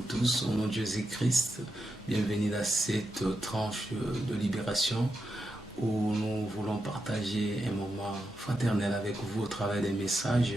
vous tous, au nom de Jésus-Christ. Bienvenue dans cette tranche de libération où nous voulons partager un moment fraternel avec vous au travers des messages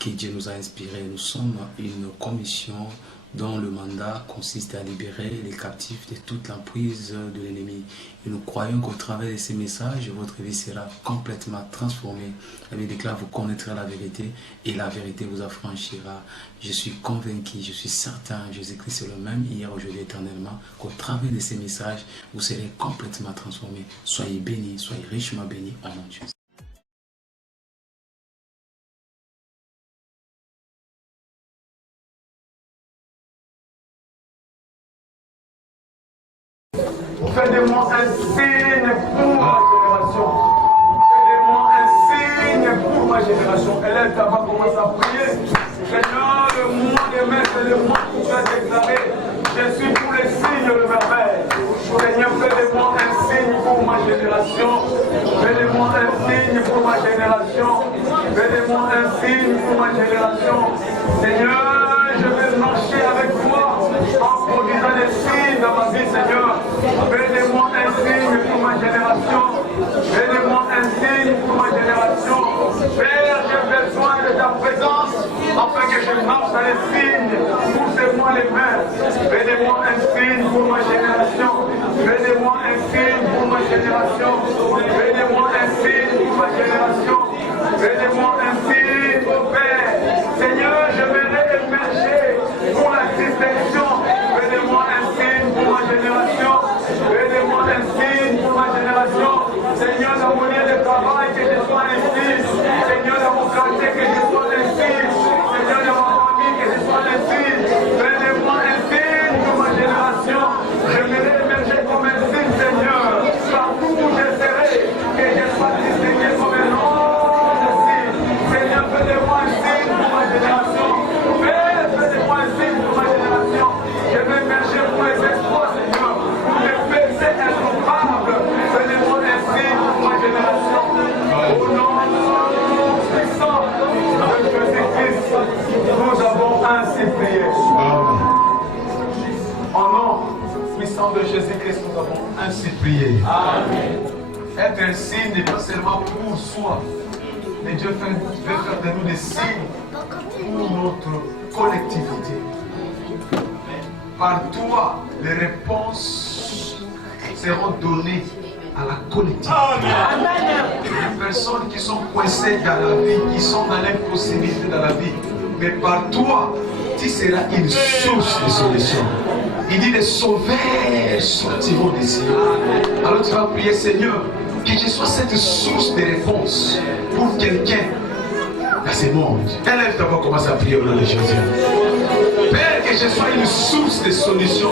que Dieu nous a inspirés. Nous sommes une commission dont le mandat consiste à libérer les captifs de toute l'emprise de l'ennemi. Et nous croyons qu'au travers de ces messages, votre vie sera complètement transformée. La Bible déclare, vous connaîtrez la vérité et la vérité vous affranchira. Je suis convaincu, je suis certain, Jésus-Christ est le même hier, aujourd'hui, éternellement, qu'au travers de ces messages, vous serez complètement transformés. Soyez bénis, soyez richement bénis au nom de Jésus. Fais-moi un signe pour ma génération. Fais-moi un signe pour ma génération. Élève ta voix, commence à prier. Seigneur, le mois des mains, c'est le mois où tu as déclaré. Je suis pour les signes de merveille. Seigneur, fais-moi un signe pour ma génération. Fais-moi un signe pour ma génération. Fais-moi un signe pour ma génération. Seigneur, je vais marcher avec toi en produisant des signes dans ma vie, Seigneur. Fais-moi un signe pour ma génération. Fais-moi un signe pour ma génération. Père, j'ai besoin de ta présence afin que je marche dans les signes. Poussez-moi les mains. Fais-moi un signe pour ma génération. Fais-moi un signe pour ma génération. Fais-moi un signe pour ma génération. Fais-moi un signe, mon Père. Seigneur, je vais émerger pour la distinction. Fais-moi un signe pour ma génération. Fais-moi un signe pour ma génération. Seigneur, dans mon lieu de travail, que je sois ainsi. Seigneur, dans mon quartier, que je sois ainsi. Seigneur, dans ma famille, que je sois ainsi. Fais-moi un signe pour ma génération. Je vais émerger comme un signe, Seigneur. Partout où je serai, que je sois distingué comme un homme de signe. Seigneur, fais-moi un signe pour ma génération. Fais-moi un signe pour ma génération. Je vais émerger pour les espoirs, Seigneur. Pour les péchés innombrables. Fais-moi un signe pour ma génération. Au nom puissant de Jésus-Christ, nous avons ainsi prié. Au nom puissant de Jésus-Christ, nous avons ainsi prié. Amen. Être un signe n'est pas seulement pour soi, mais Dieu veut faire de nous des signes pour notre collectivité. Par toi, les réponses seront données à la collectivité. Les personnes qui sont coincées dans la vie, qui sont dans l'impossibilité dans la vie, mais par toi, tu seras une source de solution. Il dit les sauveurs sortiront des cieux. Alors tu vas prier, Seigneur, que je sois cette source de réponse pour quelqu'un dans ce monde. Élève ta voix, commence à prier au nom de Jésus. Père, que je sois une source de solution.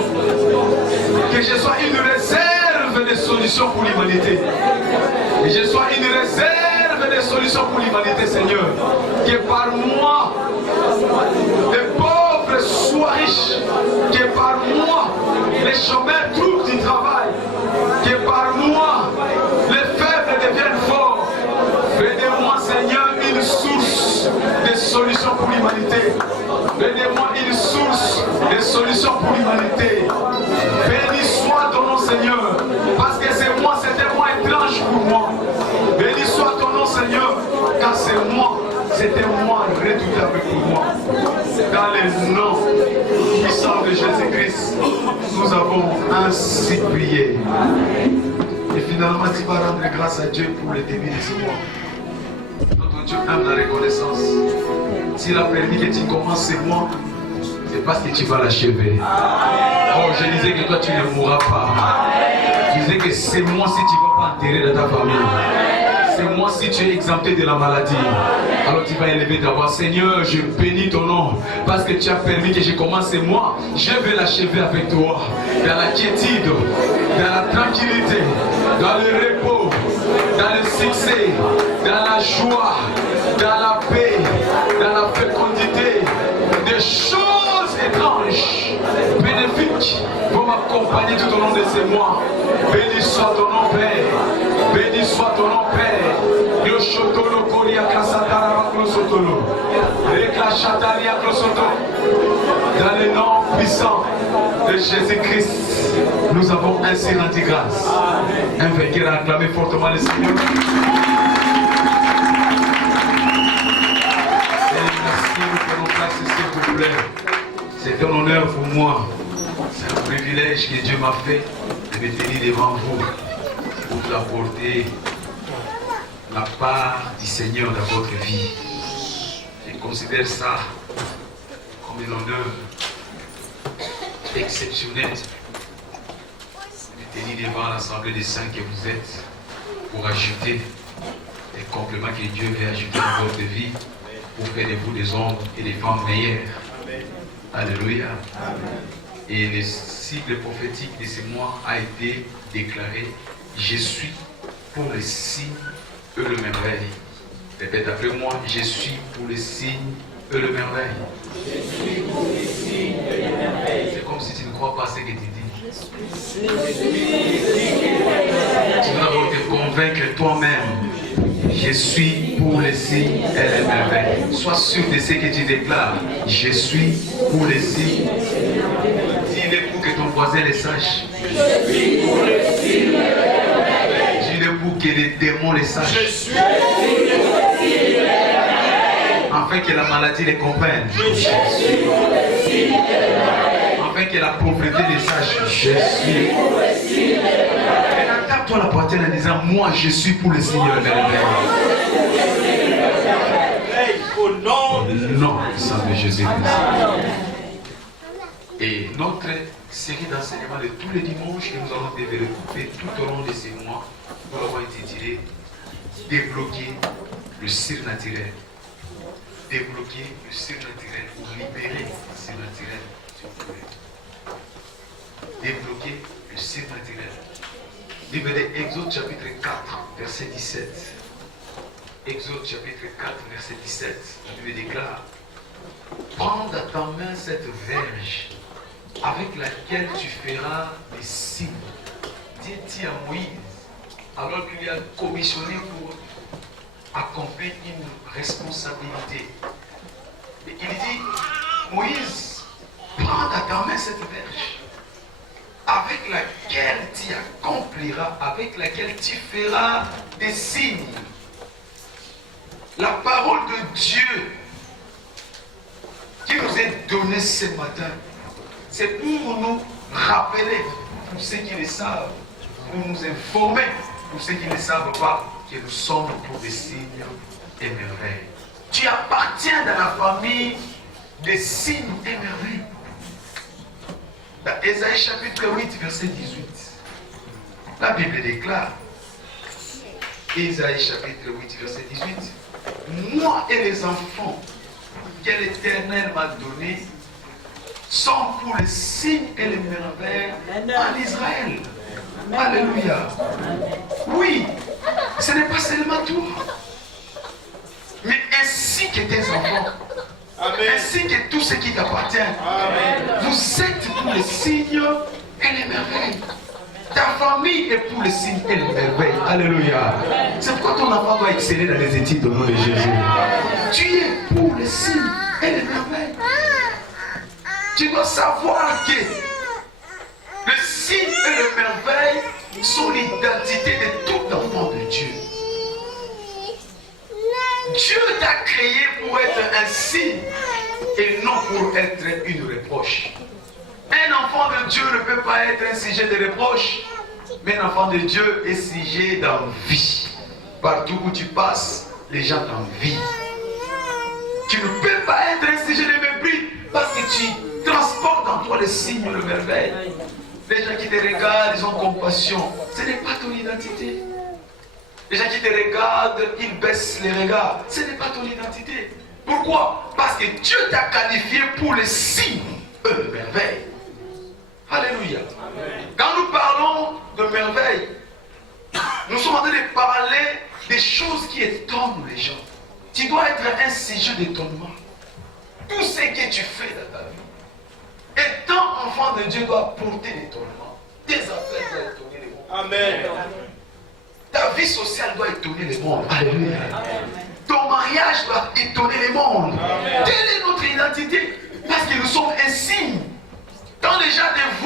Que je sois une réserve de solutions pour l'humanité. Que je sois une réserve de solutions pour l'humanité, Seigneur. Que par moi, les pauvres soient riches. Que par moi, les chômeurs trouvent du travail. Que par moi, les faibles deviennent forts. Fais-moi, Seigneur, une source de solutions pour l'humanité. Donnez-moi une source de solutions pour l'humanité. Béni soit ton nom, Seigneur. Parce que c'est moi, c'était moi étrange pour moi. Béni soit ton nom, Seigneur. Car c'est moi, c'était moi redoutable pour moi. Dans les noms puissants de Jésus-Christ, nous avons ainsi prié. Et finalement, tu vas rendre grâce à Dieu pour le début de ce mois. Notre Dieu aime la reconnaissance. S'il a permis que tu commences ce mois, c'est parce que tu vas l'achever. Oh, je disais que toi tu ne mourras pas. Je disais que c'est moi si tu ne vas pas enterrer dans ta famille. C'est moi si tu es exempté de la maladie. Alors tu vas élever ta voix. Seigneur, je bénis ton nom. Parce que tu as permis que je commence ce mois. Je vais l'achever avec toi. Dans la quiétude, dans la tranquillité, dans le repos, dans le succès, dans la joie, dans la paix, dans la fécondité. Des choses étranges, bénéfiques vont m'accompagner tout au long de ces mois. Béni soit ton nom, Père. Béni soit ton nom, Père. Dans le nom puissant de Jésus-Christ, nous avons ainsi rendu grâce. Un vainqueur a acclamé fortement le Seigneur. Et merci, nous prenons place, s'il vous plaît. C'est un honneur pour moi. C'est un privilège que Dieu m'a fait de me tenir devant vous pour vous apporter la part du Seigneur dans votre vie. Je considère ça comme un honneur exceptionnel de tenir devant l'assemblée des saints que vous êtes pour ajouter les compléments que Dieu veut ajouter dans votre vie pour faire de vous des hommes et des femmes meilleurs. Alléluia. Et le cycle prophétique de ce mois a été déclaré: je suis pour les signes et le merveille. Répète après moi: je suis pour les signes et le merveille. Je suis pour les signes et les merveilles. C'est comme si tu ne crois pas ce que tu dis. Je suis pour les signes et les merveilles. Tu dois te convaincre toi-même. Je suis pour les signes et les merveilles. Sois sûr de ce que tu déclares. Je suis pour les signes. Dis-le pour que ton voisin le sache. Je suis pour les signes et les merveilles. Dis-le pour que les démons le sachent. Je suis pour les signes et les merveilles. Afin que la maladie les comprenne. Je suis pour les signes et les merveilles. Afin que la pauvreté les sache. Je suis. Pour les signes et les merveilles. Et tape-toi la poitrine en disant: moi je suis pour les signes et les merveilles. Au nom de Non, sang de Jésus-Christ. Et notre série d'enseignements de tous les dimanches que nous allons développer tout au long de ces mois, nous l'avons intitulé Débloquer le surnaturel. Débloquer le surnaturel ou libérer le surnaturel. s'il vous plaît. Débloquer le surnaturel. Livre d'Exode chapitre 4, verset 17. Exode chapitre 4, verset 17. La Bible déclare: prends à ta main cette verge avec laquelle tu feras des signes. Dit à Moïse, alors qu'il a commissionné pour accomplir une responsabilité. Et il dit: Moïse, prends à ta main cette verge avec laquelle tu accompliras, avec laquelle tu feras des signes. La parole de Dieu qui nous est donnée ce matin, c'est pour nous rappeler, pour ceux qui le savent, pour nous informer, pour ceux qui ne le savent pas, que nous sommes pour des signes et merveilles. Tu appartiens dans la famille des signes et merveilles. Dans Ésaïe chapitre 8, verset 18, la Bible déclare, Ésaïe chapitre 8, verset 18, moi et les enfants que l'Éternel m'a donnés sont pour les signes et les merveilles en Israël. Alléluia. Oui, ce n'est pas seulement toi, mais ainsi que tes enfants, ainsi que tout ce qui t'appartient. Vous êtes pour les signes et les merveilles. Ta famille est pour les signes et les merveilles. Alléluia. C'est pourquoi ton enfant doit exceller dans les études au nom de Jésus. Tu es pour les signes et les merveilles. Tu dois savoir que les signes et les merveilles sont l'identité de tout enfant de Dieu. Dieu t'a créé pour être un signe et non pour être une reproche. Un enfant de Dieu ne peut pas être un sujet de reproche, mais un enfant de Dieu est sujet d'envie. Partout où tu passes, les gens t'envient. Tu ne peux pas être un sujet de mépris parce que tu transportes en toi le signe, le merveille. Les gens qui te regardent, ils ont compassion. Ce n'est pas ton identité. Les gens qui te regardent, ils baissent les regards. Ce n'est pas ton identité. Pourquoi? Parce que Dieu t'a qualifié pour les signes et le merveille. Alléluia. Amen. Quand nous parlons de merveille, nous sommes en train de parler des choses qui étonnent les gens. Tu dois être un sujet d'étonnement. Tout ce que tu fais dans ta vie, étant enfant de Dieu, doit porter l'étonnement. Tes affaires doivent étonner le monde. Amen. Ta vie sociale doit étonner le monde. Alléluia. Ton mariage doit étonner le monde. Amen. Quelle est notre identité? Parce que nous sommes un signe.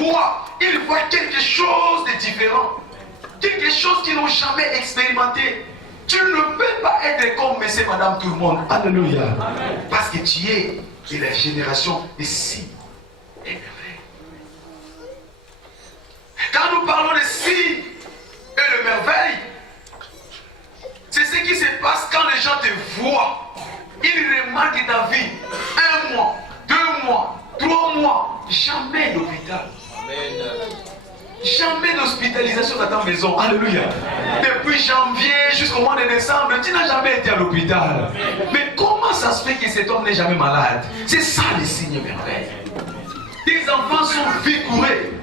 voient, ils voient quelque chose de différent. Quelque chose qu'ils n'ont jamais expérimenté. Tu ne peux pas être comme monsieur, madame, tout le monde. Alléluia. Amen. Parce que tu es de la génération des signes et merveilles. Quand nous parlons de signes et de merveilles, c'est ce qui se passe quand les gens te voient. Ils remarquent ta vie. 1 mois, 2 mois, 3 mois. Jamais d'hôpital. Jamais d'hospitalisation dans ta maison. Alléluia. Depuis janvier jusqu'au mois de décembre, tu n'as jamais été à l'hôpital. Mais comment ça se fait que cet homme n'est jamais malade? C'est ça les signes merveilles. Tes enfants sont vigoureux.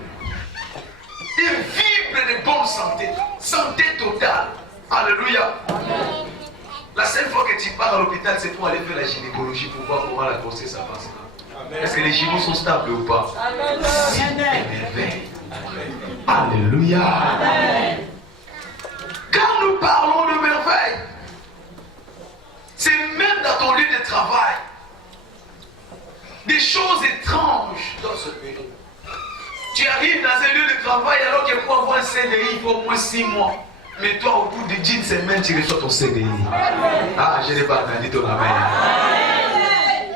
Ils vibrent de bonne santé. Santé totale. Alléluia. La seule fois que tu pars à l'hôpital, c'est pour aller faire la gynécologie pour voir comment la grossesse avance. Est-ce que les gynécos sont stables ou pas? Signes et merveilles. Alléluia. Amen. Quand nous parlons de merveille, c'est même dans ton lieu de travail. Des choses étranges dans ce pays. Tu arrives dans un lieu de travail alors que pour avoir un CDI, il faut au moins 6 mois. Mais toi, au bout de 10 semaines, tu reçois ton CDI. Ah, je n'ai pas entendu ton amen.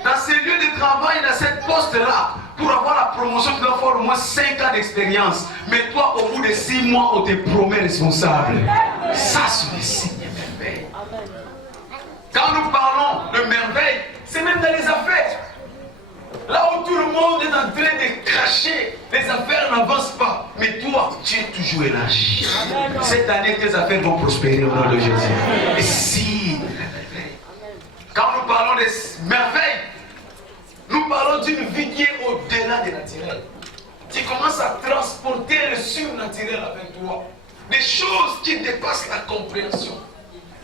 Dans ces lieux de travail, dans cette poste-là, pour avoir la promotion, tu dois avoir au moins 5 ans d'expérience. Mais toi, au bout de 6 mois, on te promet responsable. Ça, c'est des signes et merveilles. Quand nous parlons de merveille, c'est même dans les affaires. Là où tout le monde est en train de cracher, les affaires n'avancent pas. Mais toi, tu es toujours élargi. Cette année, tes affaires vont prospérer au nom de Jésus. Et si, quand nous parlons des merveilles, nous parlons d'une vie qui est au-delà du naturel. Tu commences à transporter le surnaturel avec toi. Des choses qui dépassent la compréhension.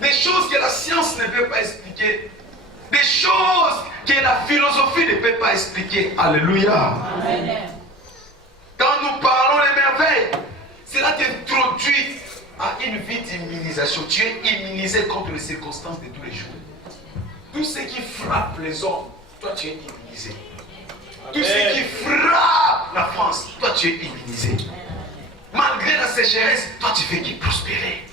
Des choses que la science ne peut pas expliquer. Des choses que la philosophie ne peut pas expliquer. Alléluia. Amen. Quand nous parlons des merveilles, cela t'introduit à une vie d'immunisation. Tu es immunisé contre les circonstances de tous les jours. Tout ce qui frappe les hommes, toi tu es immunisé. Tout ce qui frappe la France, toi tu es immunisé. Malgré la sécheresse, toi tu fais qu'il prospérer.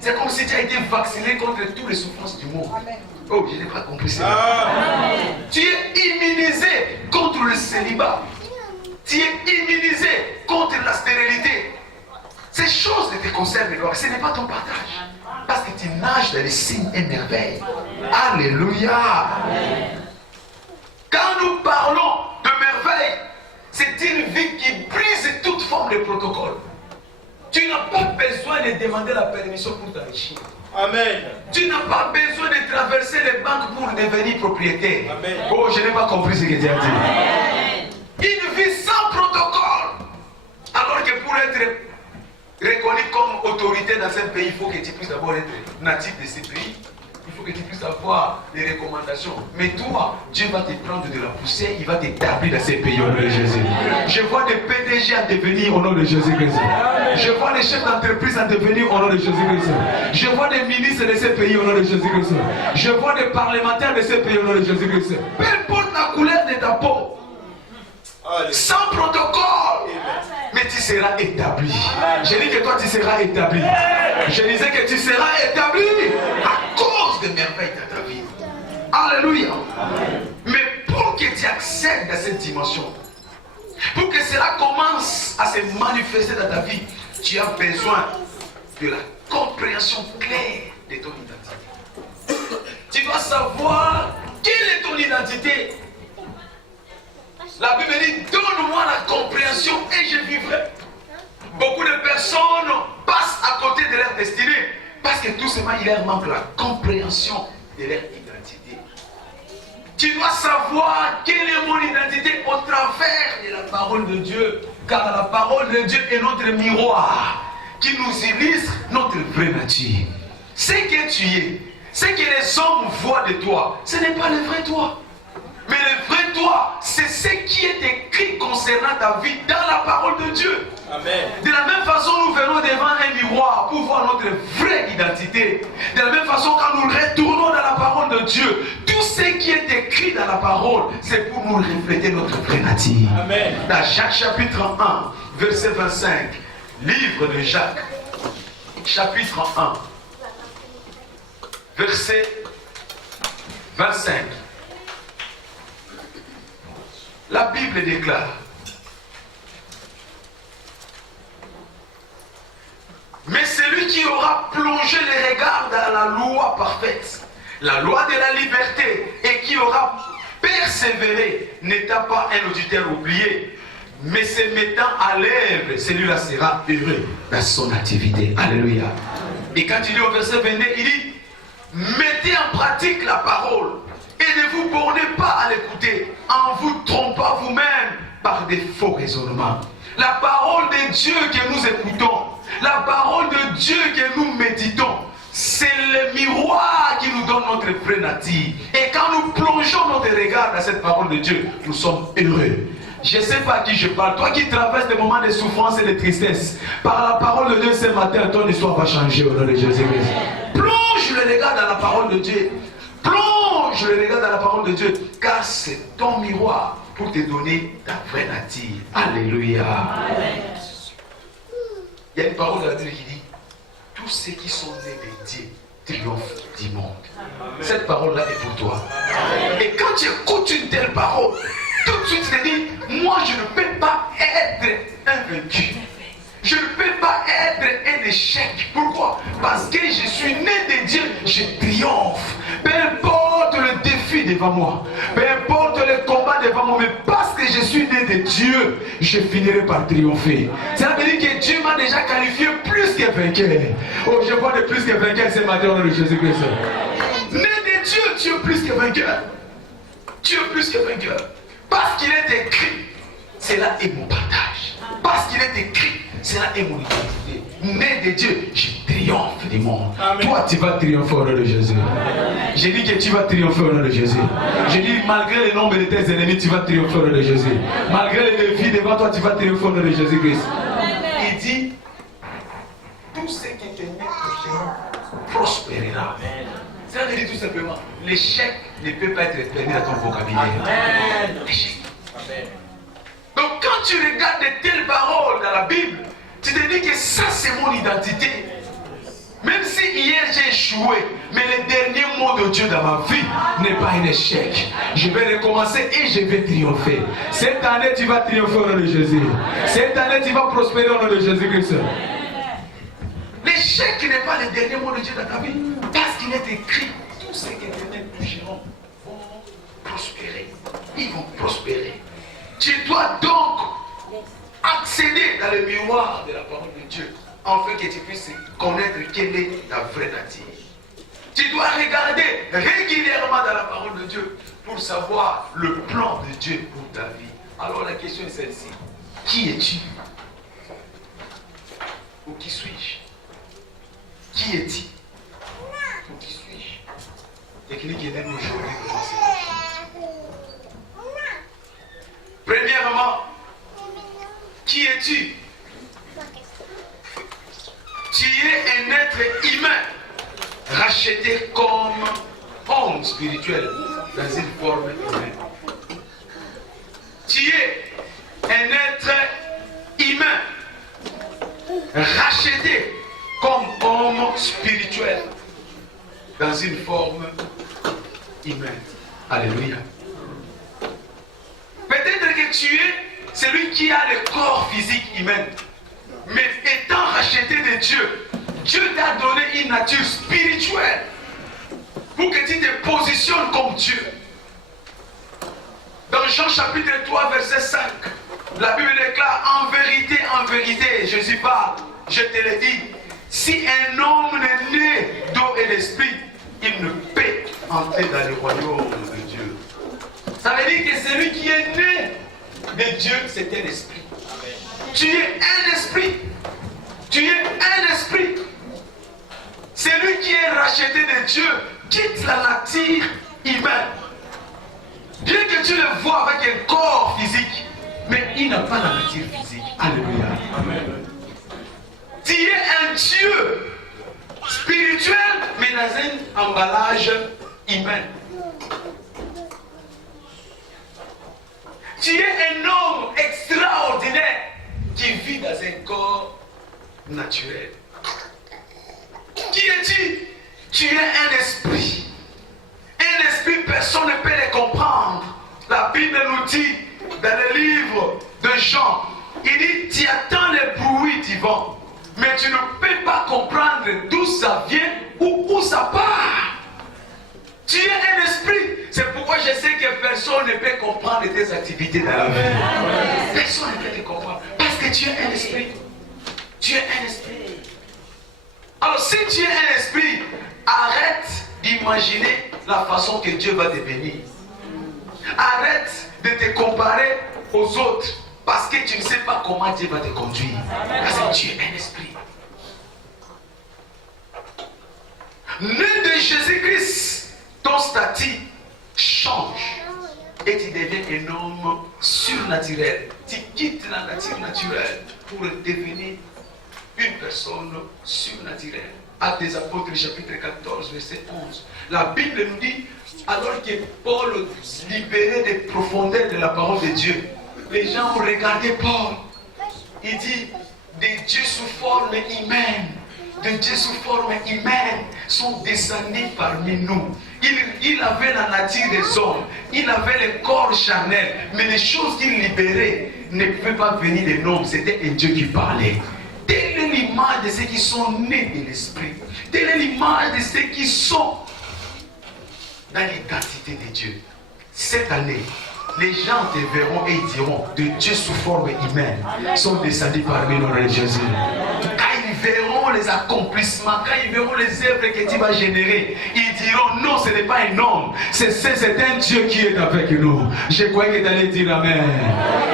C'est comme si tu as été vacciné contre toutes les souffrances du monde. Amen. Oh, je n'ai pas compris ça. Tu es immunisé contre le célibat. Tu es immunisé contre la stérilité. Ces choses ne te concernent pas. Ce n'est pas ton partage. Parce que tu nages dans les signes et merveilles. Alléluia. Quand nous parlons de merveille, c'est une vie qui brise toute forme de protocole. Tu n'as pas besoin de demander la permission pour t'enrichir. Amen. Tu n'as pas besoin de traverser les banques pour devenir propriétaire. Amen. Oh, je n'ai pas compris ce que tu as dit. Amen. Une vie sans protocole. Alors que pour être reconnu comme autorité dans un pays, il faut que tu puisses d'abord être natif de ce pays. Il faut que tu puisses avoir des recommandations. Mais toi, Dieu va te prendre de la poussière, il va t'établir dans ces pays au nom de Jésus. Je vois des PDG en devenir au nom de Jésus-Christ. Je vois des chefs d'entreprise en devenir au nom de Jésus-Christ. Je vois des ministres de ces pays au nom de Jésus-Christ. Je vois des parlementaires de ces pays au nom de Jésus-Christ. Peu importe la couleur de ta peau, sans protocole, mais tu seras établi. Je dis que toi tu seras établi. Je disais que tu seras établi à cause des merveilles de ta vie. Alléluia. Mais pour que tu accèdes à cette dimension, pour que cela commence à se manifester dans ta vie, tu as besoin de la compréhension claire de ton identité. Tu dois savoir quelle est ton identité. La Bible dit, donne-moi la compréhension et je vivrai. Beaucoup de personnes passent à côté de leur destinée parce que tout simplement il leur manque la compréhension de leur identité. Tu dois savoir quelle est mon identité au travers de la parole de Dieu, car la parole de Dieu est notre miroir qui nous illustre notre vraie nature. Ce que tu es, ce que les hommes voient de toi, ce n'est pas le vrai toi, mais le vrai Souviens-toi, c'est ce qui est écrit concernant ta vie dans la parole de Dieu. Amen. De la même façon, nous venons devant un miroir pour voir notre vraie identité. De la même façon, quand nous retournons dans la parole de Dieu, tout ce qui est écrit dans la parole, c'est pour nous refléter notre vraie nature. Amen. Dans Jacques chapitre 1, verset 25, livre de Jacques, chapitre 1, verset 25. La Bible déclare: mais celui qui aura plongé les regards dans la loi parfaite, la loi de la liberté, et qui aura persévéré, n'étant pas un auditeur oublié, mais se mettant à l'œuvre, celui-là sera heureux dans son activité. Alléluia. Et quand il dit au verset 22, il dit: mettez en pratique la parole et ne vous bornez pas à l'écouter en vous trompant vous-même par des faux raisonnements. La parole de Dieu que nous écoutons, la parole de Dieu que nous méditons, c'est le miroir qui nous donne notre vraie nature. Et quand nous plongeons notre regard dans cette parole de Dieu, nous sommes heureux. Je ne sais pas à qui je parle. Toi qui traverses des moments de souffrance et de tristesse, par la parole de Dieu ce matin, ton histoire va changer au nom de Jésus-Christ. Plonge le regard dans la parole de Dieu. Plonge le regard dans la parole de Dieu. Car c'est ton miroir pour te donner ta vraie nature. Alléluia. Amen. Il y a une parole de la Bible qui dit: tous ceux qui sont nés de Dieu triomphent du monde. Amen. Cette parole-là est pour toi. Amen. Et quand tu écoutes une telle parole, tout de suite tu te dis: moi je ne peux pas être un vaincu. Je ne peux pas être un échec. Pourquoi? Parce que je suis né de Dieu, je triomphe. Peu importe le défi devant moi, peu importe le combat devant moi, mais parce que je suis né de Dieu, je finirai par triompher. Ça veut dire que Dieu m'a déjà qualifié plus que vainqueur. Oh, je vois de plus que vainqueur ce matin au nom de Jésus-Christ. Né de Dieu, tu es plus que vainqueur. Tu es plus que vainqueur. Parce qu'il est écrit, cela est mon partage. Parce qu'il est écrit, cela est mon identité. Né de Dieu, je triomphe du monde. Amen. Toi, tu vas triompher au nom de Jésus. J'ai dit que tu vas triompher au nom de Jésus. J'ai dit, malgré le nombre de tes ennemis, tu vas triompher au nom de Jésus. Malgré les défis devant toi, tu vas triompher au nom de Jésus-Christ. Il dit: tout ce qui te met au géant prospérera. Ça veut dire tout simplement: l'échec ne peut pas être permis dans ton vocabulaire. L'échec. Donc quand tu regardes de telles paroles dans la Bible, tu te dis que ça c'est mon identité. Même si hier j'ai échoué, mais le dernier mot de Dieu dans ma vie n'est pas un échec. Je vais recommencer et je vais triompher. Cette année tu vas triompher au nom de Jésus. Cette année tu vas prospérer au nom de Jésus-Christ. L'échec n'est pas le dernier mot de Dieu dans ta vie. Parce qu'il est écrit: tous ceux qui éternels toucheront vont prospérer. Ils vont prospérer. Tu dois donc accéder dans le miroir de la parole de Dieu, afin que tu puisses connaître quelle est ta vraie nature. Tu dois regarder régulièrement dans la parole de Dieu pour savoir le plan de Dieu pour ta vie. Alors la question est celle-ci: qui es-tu? Ou qui suis-je? Qui es-tu? Ou qui suis-je? Technique est même aujourd'hui commencer. Premièrement, qui es-tu? Tu es un être humain, racheté comme homme spirituel dans une forme humaine. Tu es un être humain, racheté comme homme spirituel dans une forme humaine. Alléluia. Peut-être que tu es celui qui a le corps physique humain, mais étant racheté de Dieu, Dieu t'a donné une nature spirituelle pour que tu te positionnes comme Dieu. Dans Jean chapitre 3, verset 5, la Bible déclare: en vérité, Jésus parle, je te le dis, si un homme n'est né d'eau et d'esprit, il ne peut entrer dans le royaume de Dieu. Ça veut dire que celui qui est né de Dieu, c'est un esprit. Tu es un esprit. Tu es un esprit. Celui qui est racheté de Dieu quitte la nature humaine. Bien que que tu le vois avec un corps physique, mais il n'a pas la nature physique. Alléluia. Amen. Tu es un Dieu spirituel, mais dans un emballage humain. Tu es un homme extraordinaire qui vit dans un corps naturel. Qui es-tu? Tu es un esprit. Un esprit, personne ne peut le comprendre. La Bible nous dit dans le livre de Jean, il dit, tu attends le bruit du vent, mais tu ne peux pas comprendre d'où ça vient ou où ça part. Tu es un esprit. C'est pourquoi je sais que personne ne peut comprendre tes activités dans la vie. Personne ne peut te comprendre. Parce que tu es un esprit. Tu es un esprit. Alors si tu es un esprit, arrête d'imaginer la façon que Dieu va te bénir. Arrête de te comparer aux autres. Parce que tu ne sais pas comment Dieu va te conduire. Parce que tu es un esprit. Né de Jésus-Christ, ton statut change. Et tu deviens un homme surnaturel. Tu quittes la nature naturelle pour devenir une personne surnaturelle. Actes des Apôtres, chapitre 14, verset 11. La Bible nous dit, alors que Paul libérait des profondeurs de la parole de Dieu, les gens ont regardé Paul. Il dit, des dieux sous forme humaine, des dieux sous forme humaine sont descendus parmi nous. Il avait la nature des hommes, il avait le corps charnel, mais les choses qu'il libérait ne pouvaient pas venir des hommes, c'était un Dieu qui parlait. Telle est l'image de ceux qui sont nés de l'esprit. Telle est l'image de ceux qui sont dans l'identité de Dieu. Cette année, les gens te verront et ils diront, de Dieu sous forme humaine sont descendus parmi nous, Jésus. Quand ils verront les accomplissements, quand ils verront les œuvres que tu vas générer, ils diront, non, ce n'est pas un homme, c'est un Dieu qui est avec nous. Je croyais que tu allais dire Amen.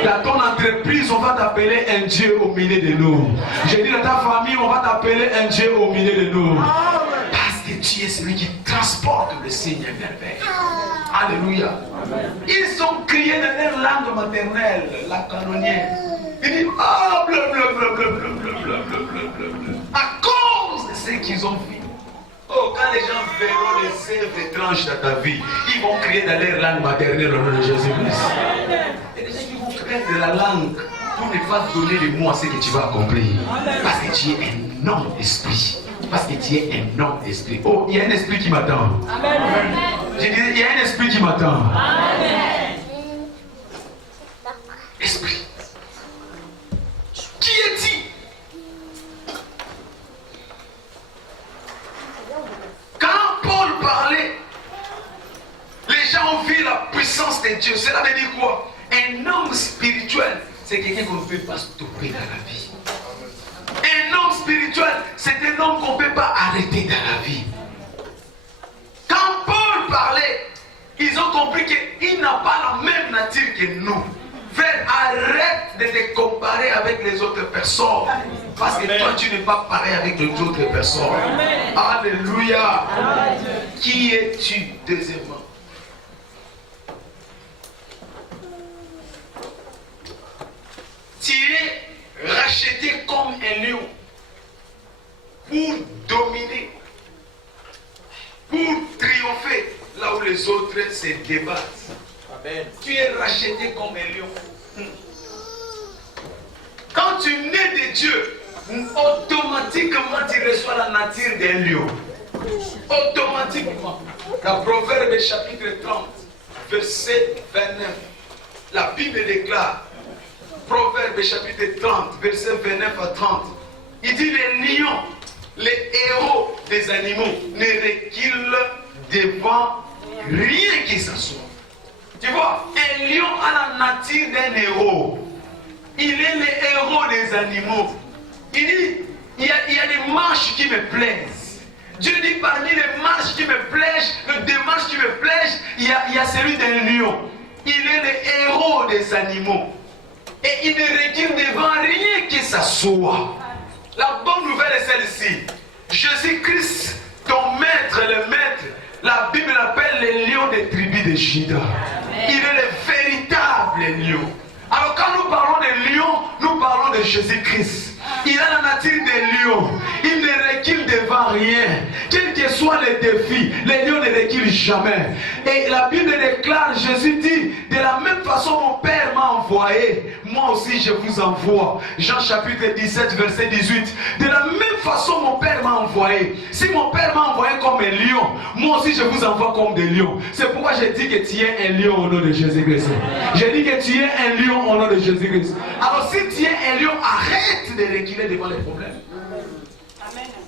Dans ton entreprise, on va t'appeler un Dieu au milieu de nous. Je dis dans ta famille, on va t'appeler un Dieu au milieu de nous. Parce que tu es celui qui transporte le signe merveille. Alléluia. Ils ont crié dans leur langue maternelle, la canonienne. Ils disent, ah, blablabla. À cause de ce qu'ils ont vu. Oh, quand les gens verront les œuvres étranges dans ta vie, ils vont crier dans leur langue maternelle au nom de Jésus-Christ. Et les gens qui vont crier de la langue pour ne pas donner les mots à ce que tu vas accomplir. Parce que tu es un homme d'esprit. Parce que tu es un homme d'esprit. Oh, il y a un esprit qui m'attend. Amen. Je dis, il y a un esprit qui m'attend. Amen. Esprit. Qui est-il? Quand Paul parlait, les gens ont vu la puissance de Dieu. Cela veut dire quoi? Un homme spirituel, c'est quelqu'un qu'on ne peut pas stopper dans la vie. Un homme spirituel, c'est un homme qu'on ne peut pas arrêter dans la vie. Quand Paul parlait, ils ont compris qu'il n'a pas la même nature que nous. Frère, arrête de te comparer avec les autres personnes. Parce que toi, tu n'es pas pareil avec les autres personnes. Amen. Alléluia. Amen. Qui es-tu, deuxièmement? Tu es racheté comme un lion pour dominer, pour triompher là où les autres se débattent. Amen. Tu es racheté comme un lion. Quand tu nais de Dieu, automatiquement tu reçois la nature d'un lion. Automatiquement. Dans Proverbe chapitre 30, verset 29, la Bible déclare, Proverbe chapitre 30, verset 29 à 30, il dit les lions, les héros des animaux ne reculent devant rien qui s'assoit. Tu vois, un lion a la nature d'un héros. Il est le héros des animaux. Il dit, il y a des marches qui me plaisent. Dieu dit, parmi les marches qui me plaisent, les démarches qui me plaisent, il y a celui d'un lion. Il est le héros des animaux. Et il ne recule devant rien qui s'assoit. La bonne nouvelle est celle-ci. Jésus-Christ, ton maître, le maître, la Bible l'appelle les lions des tribus de Juda. Il est le véritable lion. Alors quand nous parlons de lion, nous parlons de Jésus-Christ. Il a la nature des lions. Il ne recule devant rien. Quels que soient les défis, les lions ne reculent jamais. Et la Bible déclare, Jésus dit, de la même façon mon Père m'a envoyé, moi aussi je vous envoie. Jean chapitre 17 verset 18. De la même façon mon Père m'a envoyé. Si mon Père m'a envoyé comme un lion, moi aussi je vous envoie comme des lions. C'est pourquoi je dis que tu es un lion au nom de Jésus-Christ. Je dis que tu es un lion au nom de Jésus-Christ. Alors si tu es un lion, arrête de reculer devant les problèmes.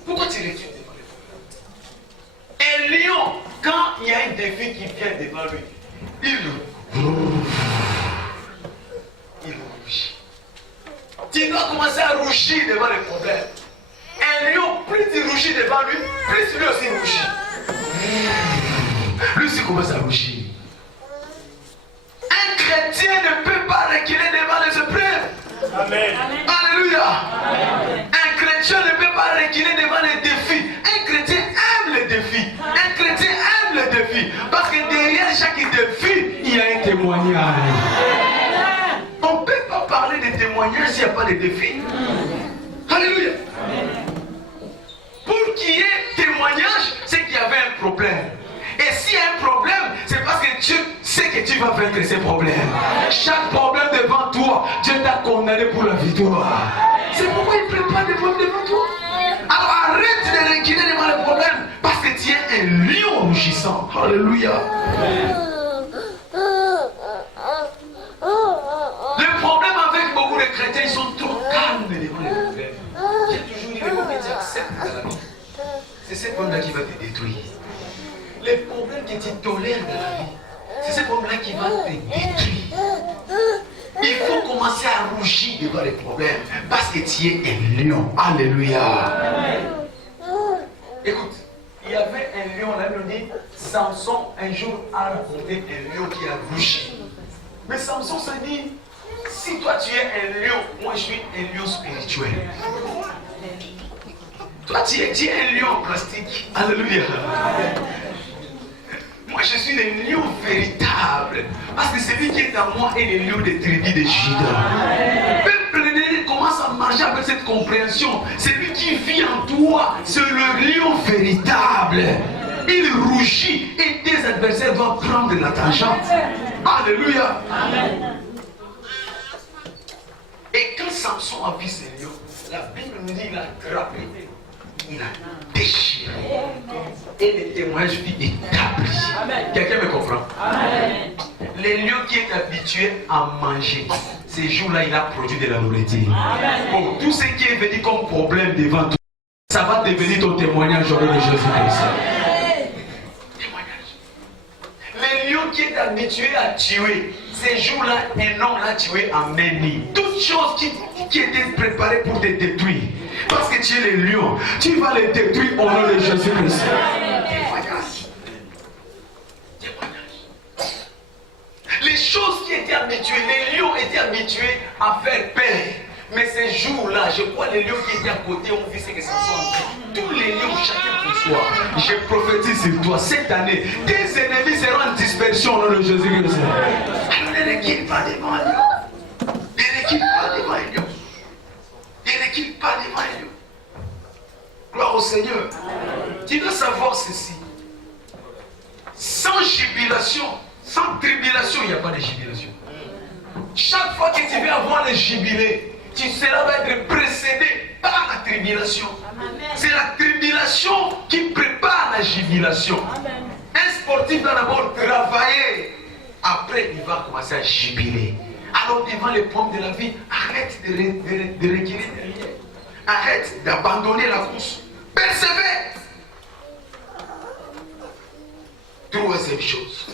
Pourquoi tu recules devant les problèmes? Un lion, quand il y a un défi qui vient devant lui, il rougit. Tu dois commencer à rougir devant les problèmes. Un lion, plus tu rougis devant lui, plus lui aussi rougit. Lui aussi commence à rougir. Un chrétien ne peut pas reculer devant les épreuves. Amen. Alléluia. Amen. Un chrétien ne peut pas reculer devant les défis. Un chrétien aime les défis. Un chrétien aime les défis. Parce que derrière chaque défi, il y a un témoignage. On ne peut pas parler de témoignage s'il n'y a pas de défi. Alléluia. Pour qu'il y ait témoignage, c'est qu'il y avait un problème. Et s'il y a un problème, c'est parce que Dieu sait que tu vas vaincre ces problèmes. Chaque problème devant toi, Dieu t'a condamné pour la victoire. C'est pourquoi il prépare des problèmes devant toi. Alors arrête de reculer devant les problèmes, parce que tu es un lion rougissant. Alléluia. Le problème avec beaucoup de chrétiens, ils sont trop calmes devant les problèmes. J'ai toujours dit, le problème que tu acceptes dans la vie, c'est ce problème-là qui va te détruire. Les problèmes que tu tolères dans la vie, c'est ce problème-là qui va te détruire. Il faut commencer à rougir devant les problèmes parce que tu es un lion. Alléluia. Écoute, il y avait un lion là, on dit Samson un jour a rencontré un lion qui a rougi. Mais Samson se dit, si toi tu es un lion, moi je suis un lion spirituel. Toi tu es un lion en plastique. Alléluia. Moi je suis le lion véritable. Parce que celui qui est en moi est le lion des tribus de Juda. Peuple de commence à marcher avec cette compréhension. Celui qui vit en toi, c'est le lion véritable. Il rougit et tes adversaires doivent prendre la tangente. Alléluia. Et quand Samson a vu ce lion, la Bible nous dit qu'il a attrapé. Il a déchiré. Et le témoignage fut établi. Quelqu'un me comprend? Amen. Le lion qui est habitué à manger, ces jours-là, il a produit de la nourriture. Bon, tout ce qui est venu comme problème devant toi, ça va devenir ton témoignage au nom de Jésus-Christ. Témoignage. Le lion qui est habitué à tuer, ces jours-là, un homme l'a tué à Méni. Toutes choses qui étaient préparées pour te détruire. Parce que tu es le lion, tu vas les détruire au nom de Jésus-Christ. Témoignage. Témoignage. Les choses qui étaient habituées, les lions étaient habitués à faire peur. Mais ces jours-là, je crois les lions qui étaient à côté ont vu ce que ça soit. Tous les lions, chacun pour soi. Je prophétise sur toi cette année. Tes ennemis seront en dispersion au nom de Jésus-Christ. Alors ne recule pas devant un lion. Ne recule pas devant un lion. Ne recule pas devant un lion. Gloire au Seigneur. Tu dois savoir ceci. Sans jubilation, sans tribulation, il n'y a pas de jubilation. Chaque fois que tu veux avoir le jubilé, tu seras être précédé par la tribulation. C'est la tribulation qui prépare la jubilation. Un sportif doit d'abord travailler. Après, il va commencer à jubiler. Alors devant les pommes de la vie, arrête de reculer derrière. Arrête d'abandonner la course. Persévère. Troisième chose.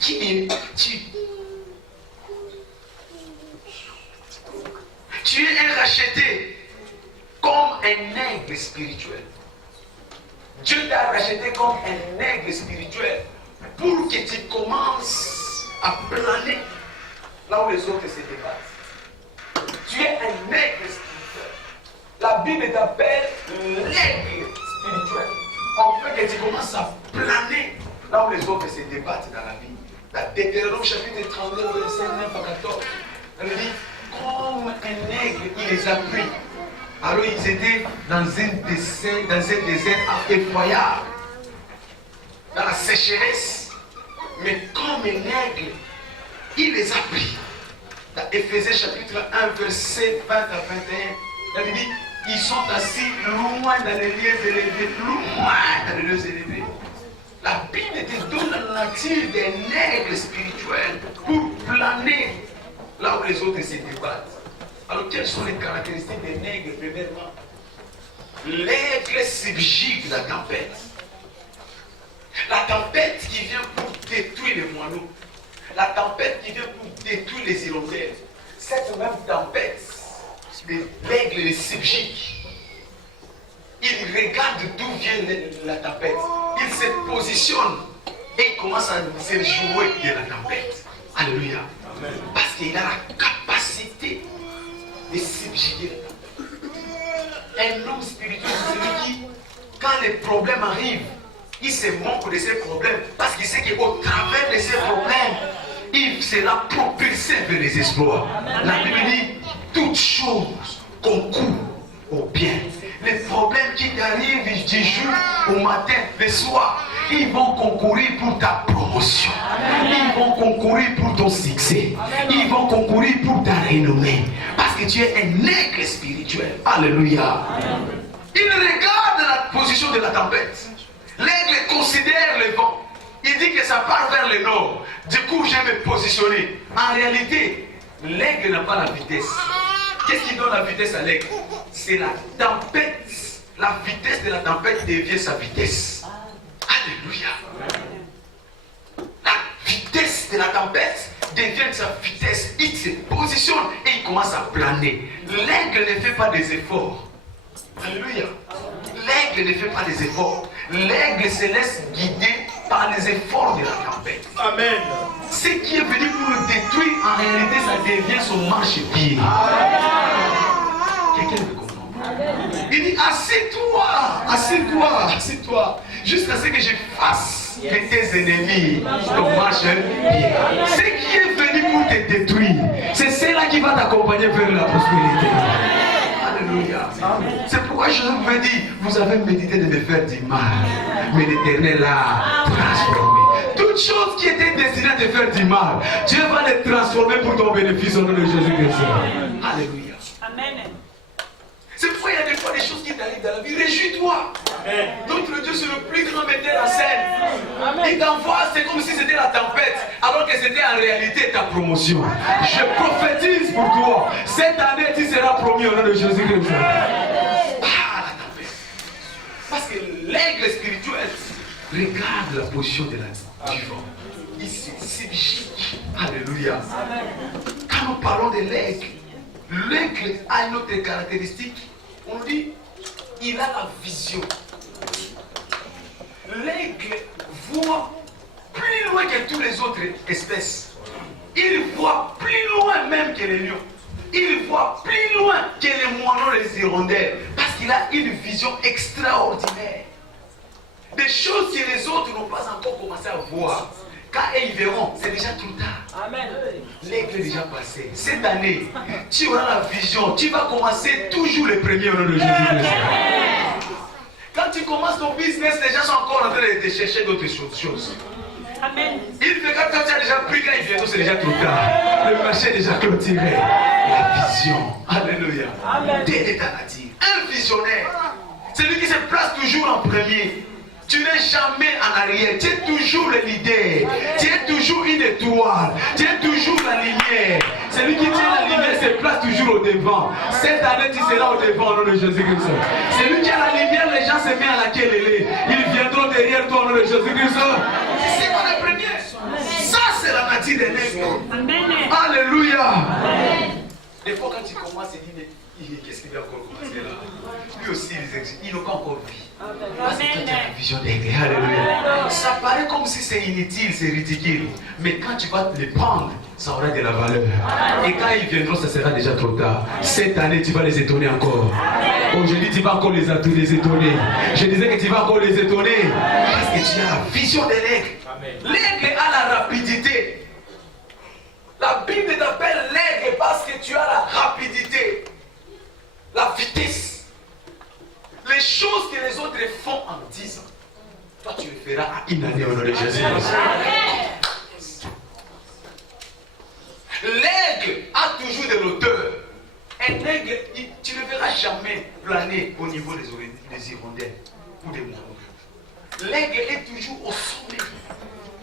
Qui es-tu? Tu es un racheté comme un aigle spirituel. Dieu t'a racheté comme un aigle spirituel pour que tu commences à planer là où les autres se débattent. Tu es un aigle spirituel. La Bible t'appelle l'aigle spirituel. En fait que tu commences à planer Là où les autres se débattent dans la vie. Dans Deutéronome chapitre 32, verset 9 à 14. Elle dit, comme un aigle, il les a pris. Alors ils étaient dans un désert effroyable, dans la sécheresse. Mais comme un aigle, il les a pris. Dans Éphésiens chapitre 1, verset 20 à 21, elle dit, ils sont assis loin dans les lieux élevés, loin dans les lieux élevés. La Bible te donne la nature d'un aigle spirituel pour planer là où les autres se débattent. Alors, quelles sont les caractéristiques d'un aigle, premièrement? L'aigle subjugue la tempête. La tempête qui vient pour détruire les moineaux. La tempête qui vient pour détruire les hirondelles. Cette même tempête, l'aigle les subjugue. Il regarde d'où vient la tempête. Il se positionne et il commence à se jouer de la tempête. Alléluia. Amen. Parce qu'il a la capacité de subjuguer la tempête. Un homme spirituel, c'est celui qui, quand les problèmes arrivent, il se moque de ses problèmes. Parce qu'il sait qu'au travers de ses problèmes, il sera propulsé vers les exploits. La Bible dit, toutes choses concourent au bien. Les problèmes qui t'arrivent du jour au matin, le soir, ils vont concourir pour ta promotion. Ils vont concourir pour ton succès. Ils vont concourir pour ta renommée. Parce que tu es un aigle spirituel. Alléluia. Il regarde la position de la tempête. L'aigle considère le vent. Il dit que ça part vers le nord. Du coup, je vais me positionner. En réalité, l'aigle n'a pas la vitesse. Qu'est-ce qui donne la vitesse à l'aigle? C'est la tempête. La vitesse de la tempête devient sa vitesse. Alléluia. La vitesse de la tempête devient sa vitesse. Il se positionne et il commence à planer. L'aigle ne fait pas des efforts. Alléluia. L'aigle ne fait pas des efforts. L'aigle se laisse guider par les efforts de la tempête. Amen. Ce qui est venu pour le détruire, en réalité, ça devient son marchepied. Quelqu'un me comprend? Il dit, assieds-toi, assieds-toi, assieds-toi, jusqu'à ce que je fasse de tes ennemis ton marchepied. Ce qui est venu pour te détruire, c'est celle-là qui va t'accompagner vers la prospérité. Alléluia. C'est pourquoi je vous ai dit, vous avez médité de me faire du mal, mais l'Éternel a transformé. Toutes choses qui étaient destinées à te faire du mal, Dieu va les transformer pour ton bénéfice au nom de Jésus-Christ. Alléluia. Amen. C'est pourquoi il y a des fois des choses qui t'arrivent dans la vie. Réjouis-toi. Notre Dieu, c'est le plus grand metteur en scène. Il t'envoie, c'est comme si c'était la tempête, alors que c'était en réalité ta promotion. Je prophétise pour toi. Cette année, tu seras promis au nom de Jésus-Christ. Ah, la tempête. Parce que l'aigle spirituel regarde la position de la du vent. Il subjugue. Alléluia. Quand nous parlons de l'aigle, l'aigle a une autre caractéristique. On dit, il a la vision. L'aigle voit plus loin que toutes les autres espèces. Il voit plus loin même que les lions. Il voit plus loin que les moineaux et les hirondelles. Parce qu'il a une vision extraordinaire. Des choses que les autres n'ont pas encore commencé à voir. Quand ils verront, c'est déjà trop tard. Amen. L'aigle est déjà passé. Cette année, tu auras la vision. Tu vas commencer toujours les premiers au nom de Jésus-Christ. Quand tu commences ton business, les gens sont encore en train de chercher d'autres choses. Amen. Il fait que quand tu as déjà pris, quand il vient, c'est déjà trop tard. Le marché est déjà clôturé. La vision. Alléluia. Dieu est ta nature. Un visionnaire. C'est lui qui se place toujours en premier. Tu n'es jamais en arrière, tu es toujours le leader, tu es toujours une étoile, tu es toujours la lumière. Celui qui tient la lumière se place toujours au devant. Cette année, tu seras au devant au nom de Jésus-Christ. Celui qui a la lumière, les gens se mettent à laquelle elle est. Ils viendront derrière toi au nom de Jésus-Christ. C'est quoi le premier? Ça, c'est la nature des nègres. Alléluia. Des fois, quand tu commences, tu dis, mais qu'est-ce qu'il va encore commencer là? Lui aussi, il n'a pas encore vu. Parce que tu as la vision d'aigle. Alléluia. Ça paraît comme si c'est inutile, c'est ridicule. Mais quand tu vas le prendre, ça aura de la valeur. Et quand ils viendront, ça sera déjà trop tard. Cette année, tu vas les étonner encore. Aujourd'hui, tu vas encore les étonner. Je disais que tu vas encore les étonner. Parce que tu as la vision de l'aigle. L'aigle a la rapidité. La Bible t'appelle l'aigle parce que tu as la rapidité. La vitesse. Les choses que les autres font en 10 ans, toi tu le feras à une année au nom de Jésus. L'aigle a toujours de l'auteur. Un aigle, tu ne le verras jamais planer au niveau des hirondelles ou des moutons. L'aigle est toujours au sommet.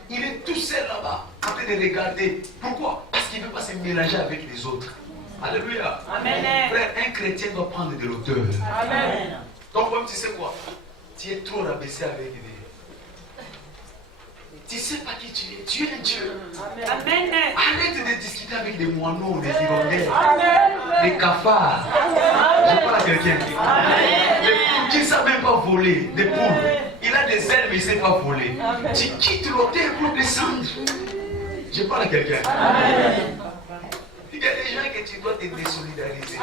Il est tout seul là-bas, en train de regarder. Pourquoi? Parce qu'il ne veut pas se mélanger avec les autres. Alléluia. Amen. Frère, un chrétien doit prendre de l'auteur. Amen. Donc, même tu sais quoi? Tu es trop rabaissé avec des... Tu ne sais pas qui tu es. Tu es un Dieu. Amen. Arrête de discuter avec des moineaux, des hirondelles, des cafards. Je parle à quelqu'un. Des poules qui ne savent même pas voler. Des poules. Il a des ailes, mais il ne sait pas voler. Tu quittes l'autel pour descendre. Je parle à quelqu'un. Il y a des gens que tu dois te désolidariser.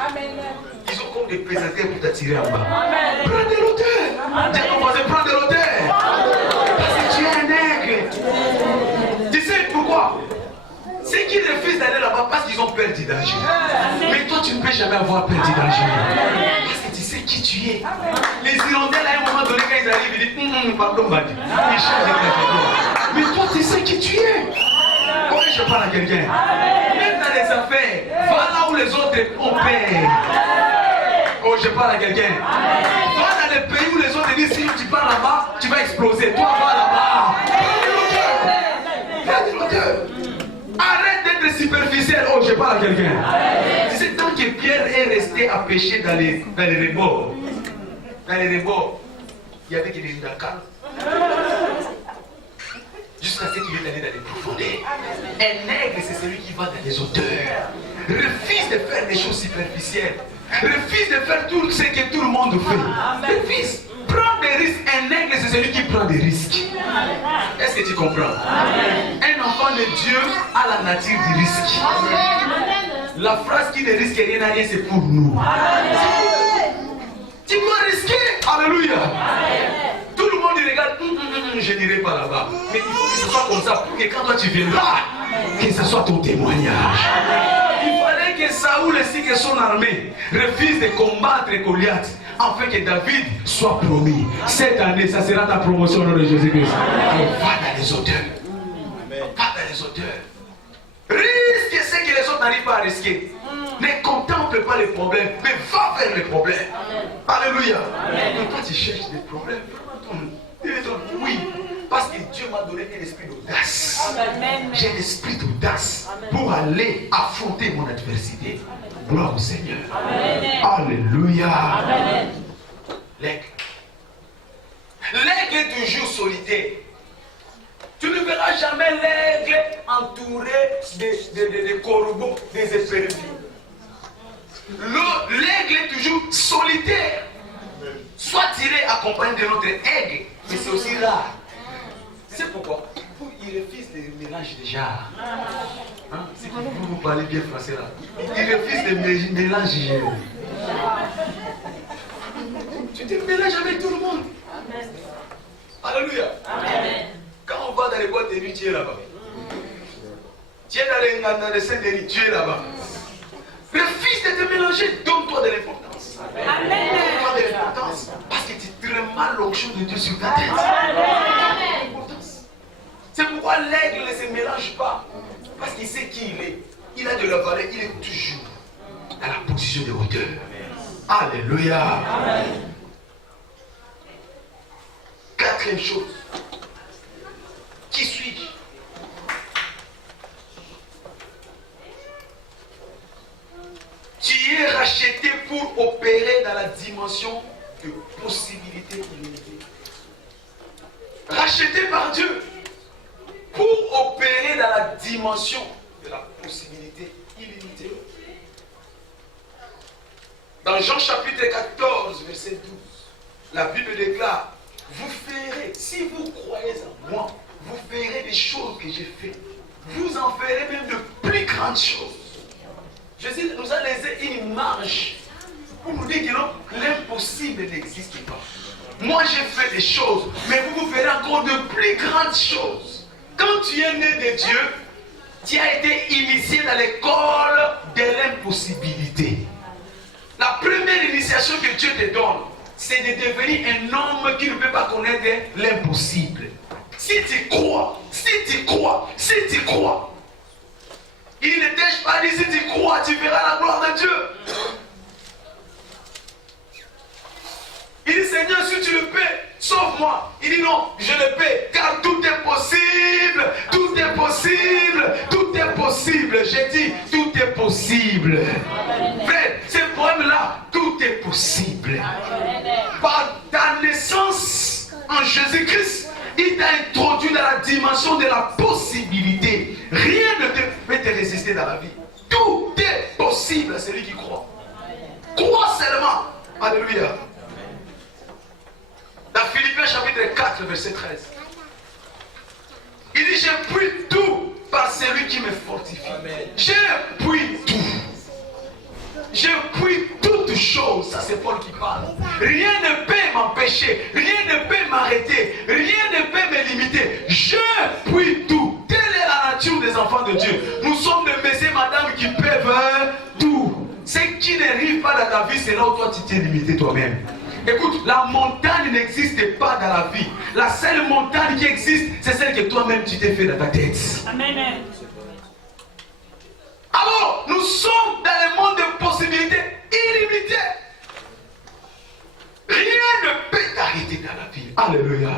Ils ont comme des pesanteurs pour t'attirer en bas. Prends de l'auteur. Dis à ton voisin, prends de l'auteur. Parce que tu es un aigle. Tu sais pourquoi? Ceux qui refusent d'aller là-bas parce qu'ils ont peur du danger. Mais toi, tu ne peux jamais avoir peur du danger. Parce que tu sais qui tu es. Les hirondelles, à un moment donné, quand ils arrivent, ils disent pardon, Badi. Ils changent de pardon. Mais toi, tu sais qui tu es. Comment je parle à quelqu'un? Même dans les affaires, va là où les autres ont peur. Oh, je parle à quelqu'un. Va dans les pays où les autres disent si tu pars là-bas, tu vas exploser. Toi, va là-bas. Fais de l'auteur. Arrête d'être superficiel. Oh, je parle à quelqu'un. Tu sais, tant que Pierre est resté à pêcher dans les rebords, il y avait des Dakar. Jusqu'à ce qu'il est allé dans les profondeurs. Un aigle, c'est celui qui va dans les hauteurs. Refuse de faire des choses superficielles. Refuse de faire tout ce que tout le monde fait. Refuse. Prends des risques. Un aigle, c'est celui qui prend des risques. Est-ce que tu comprends? Un enfant de Dieu a la nature du risque. La phrase qui ne risque rien à rien, c'est pour nous. Tu dois risquer. Alléluia. Tout le monde regarde, je n'irai pas là-bas. Mais il faut que ce soit comme ça pour que quand toi tu viendras, que ce soit ton témoignage. Il fallait que Saoul ainsi que son armée refuse de combattre Goliath afin que David soit promis. Cette année, ça sera ta promotion au nom de Jésus-Christ. Alors va dans les auteurs. Va dans les auteurs. Risque ce que les autres n'arrivent pas à risquer. Ne contemple pas les problèmes, mais va vers les problèmes. Alléluia. Mais toi tu cherches des problèmes. Oui, parce que Dieu m'a donné un esprit d'audace. J'ai un esprit d'audace pour aller affronter mon adversité. Gloire au Seigneur. Alléluia. L'aigle. L'aigle est toujours solitaire. Tu ne verras jamais l'aigle entouré de corbeaux, des éperviers. L'aigle est toujours solitaire. Soit tiré accompagné de notre aigle, mais c'est aussi rare. C'est pourquoi il refuse de mélange de genres. Hein? Si vous parlez bien français là. Il refuse de mélange de genres. Tu te mélanges avec tout le monde. Alléluia. Quand on va dans les boîtes de nuit, tu es là-bas. Tu es dans les scènes de nuit, tu es là-bas. Refuse de te mélanger, donne-toi de l'importance. Donne-toi de l'importance. Parce que tu traites mal l'onction de Dieu sur ta tête. C'est pourquoi l'aigle ne se mélange pas. Parce qu'il sait qui il est. Il a de la valeur, il est toujours à la position de hauteur. Alléluia. Quatrième chose. Qui suis-je? Tu es racheté pour opérer dans la dimension de possibilités illimitées. Racheté par Dieu pour opérer dans la dimension de la possibilité illimitée. Dans Jean chapitre 14, verset 12, la Bible déclare, vous ferez, si vous croyez en moi, vous ferez des choses que j'ai faites. Vous en ferez même de plus plus grandes choses. Jésus nous a laissé une marge pour nous dire que non, l'impossible n'existe pas. Moi j'ai fait des choses, mais vous verrez encore de plus grandes choses. Quand tu es né de Dieu, tu as été initié dans l'école de l'impossibilité. La première initiation que Dieu te donne, c'est de devenir un homme qui ne peut pas connaître l'impossible. Si tu crois, il ne t'ai pas dit si tu crois, tu verras la gloire de Dieu. Il dit Seigneur, si tu le paies, sauve-moi. Il dit non, je le paie, car tout est possible, tout est possible, tout est possible. J'ai dit, tout est possible. Frère, ce problème-là, tout est possible. Par ta naissance en Jésus-Christ, il t'a introduit dans la dimension de la possibilité. Rien ne peut te résister dans la vie. Tout est possible à celui qui croit. Crois seulement. Alléluia. Dans Philippiens chapitre 4, verset 13. Il dit, je puis tout par celui qui me fortifie. Je puis tout. Je puis toutes choses. Ça c'est Paul qui parle. Rien ne peut m'empêcher. Rien ne peut m'arrêter. Rien ne peut me limiter. Je puis tout. Telle est la nature des enfants de Dieu. Nous sommes des messieurs et madame qui peuvent tout. Ce qui n'arrive pas dans ta vie, c'est là où toi tu t'es limité toi-même. Écoute, la montagne n'existe pas dans la vie. La seule montagne qui existe, c'est celle que toi-même tu t'es fait dans ta tête. Amen. Alors, nous sommes dans le monde de possibilités illimitées. Rien ne peut t'arrêter dans la vie. Alléluia.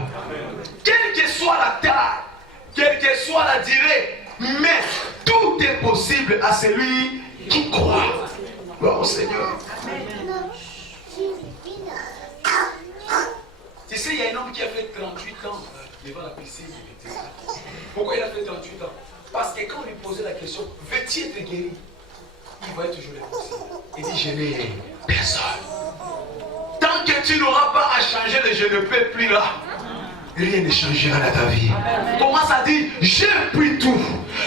Quelle que soit la taille, quelle que soit la durée, mais tout est possible à celui qui croit. Gloire au Seigneur. Tu sais, il y a un homme qui a fait 38 ans devant la piscine. Pourquoi il a fait 38 ans? Parce que quand on lui posait la question, veux-tu être guéri? Il va toujours répondre. Il dit, je n'ai personne. Tant que tu n'auras pas à changer le je ne peux plus là, rien ne changera dans ta vie. Commence à dire, j'ai pris tout.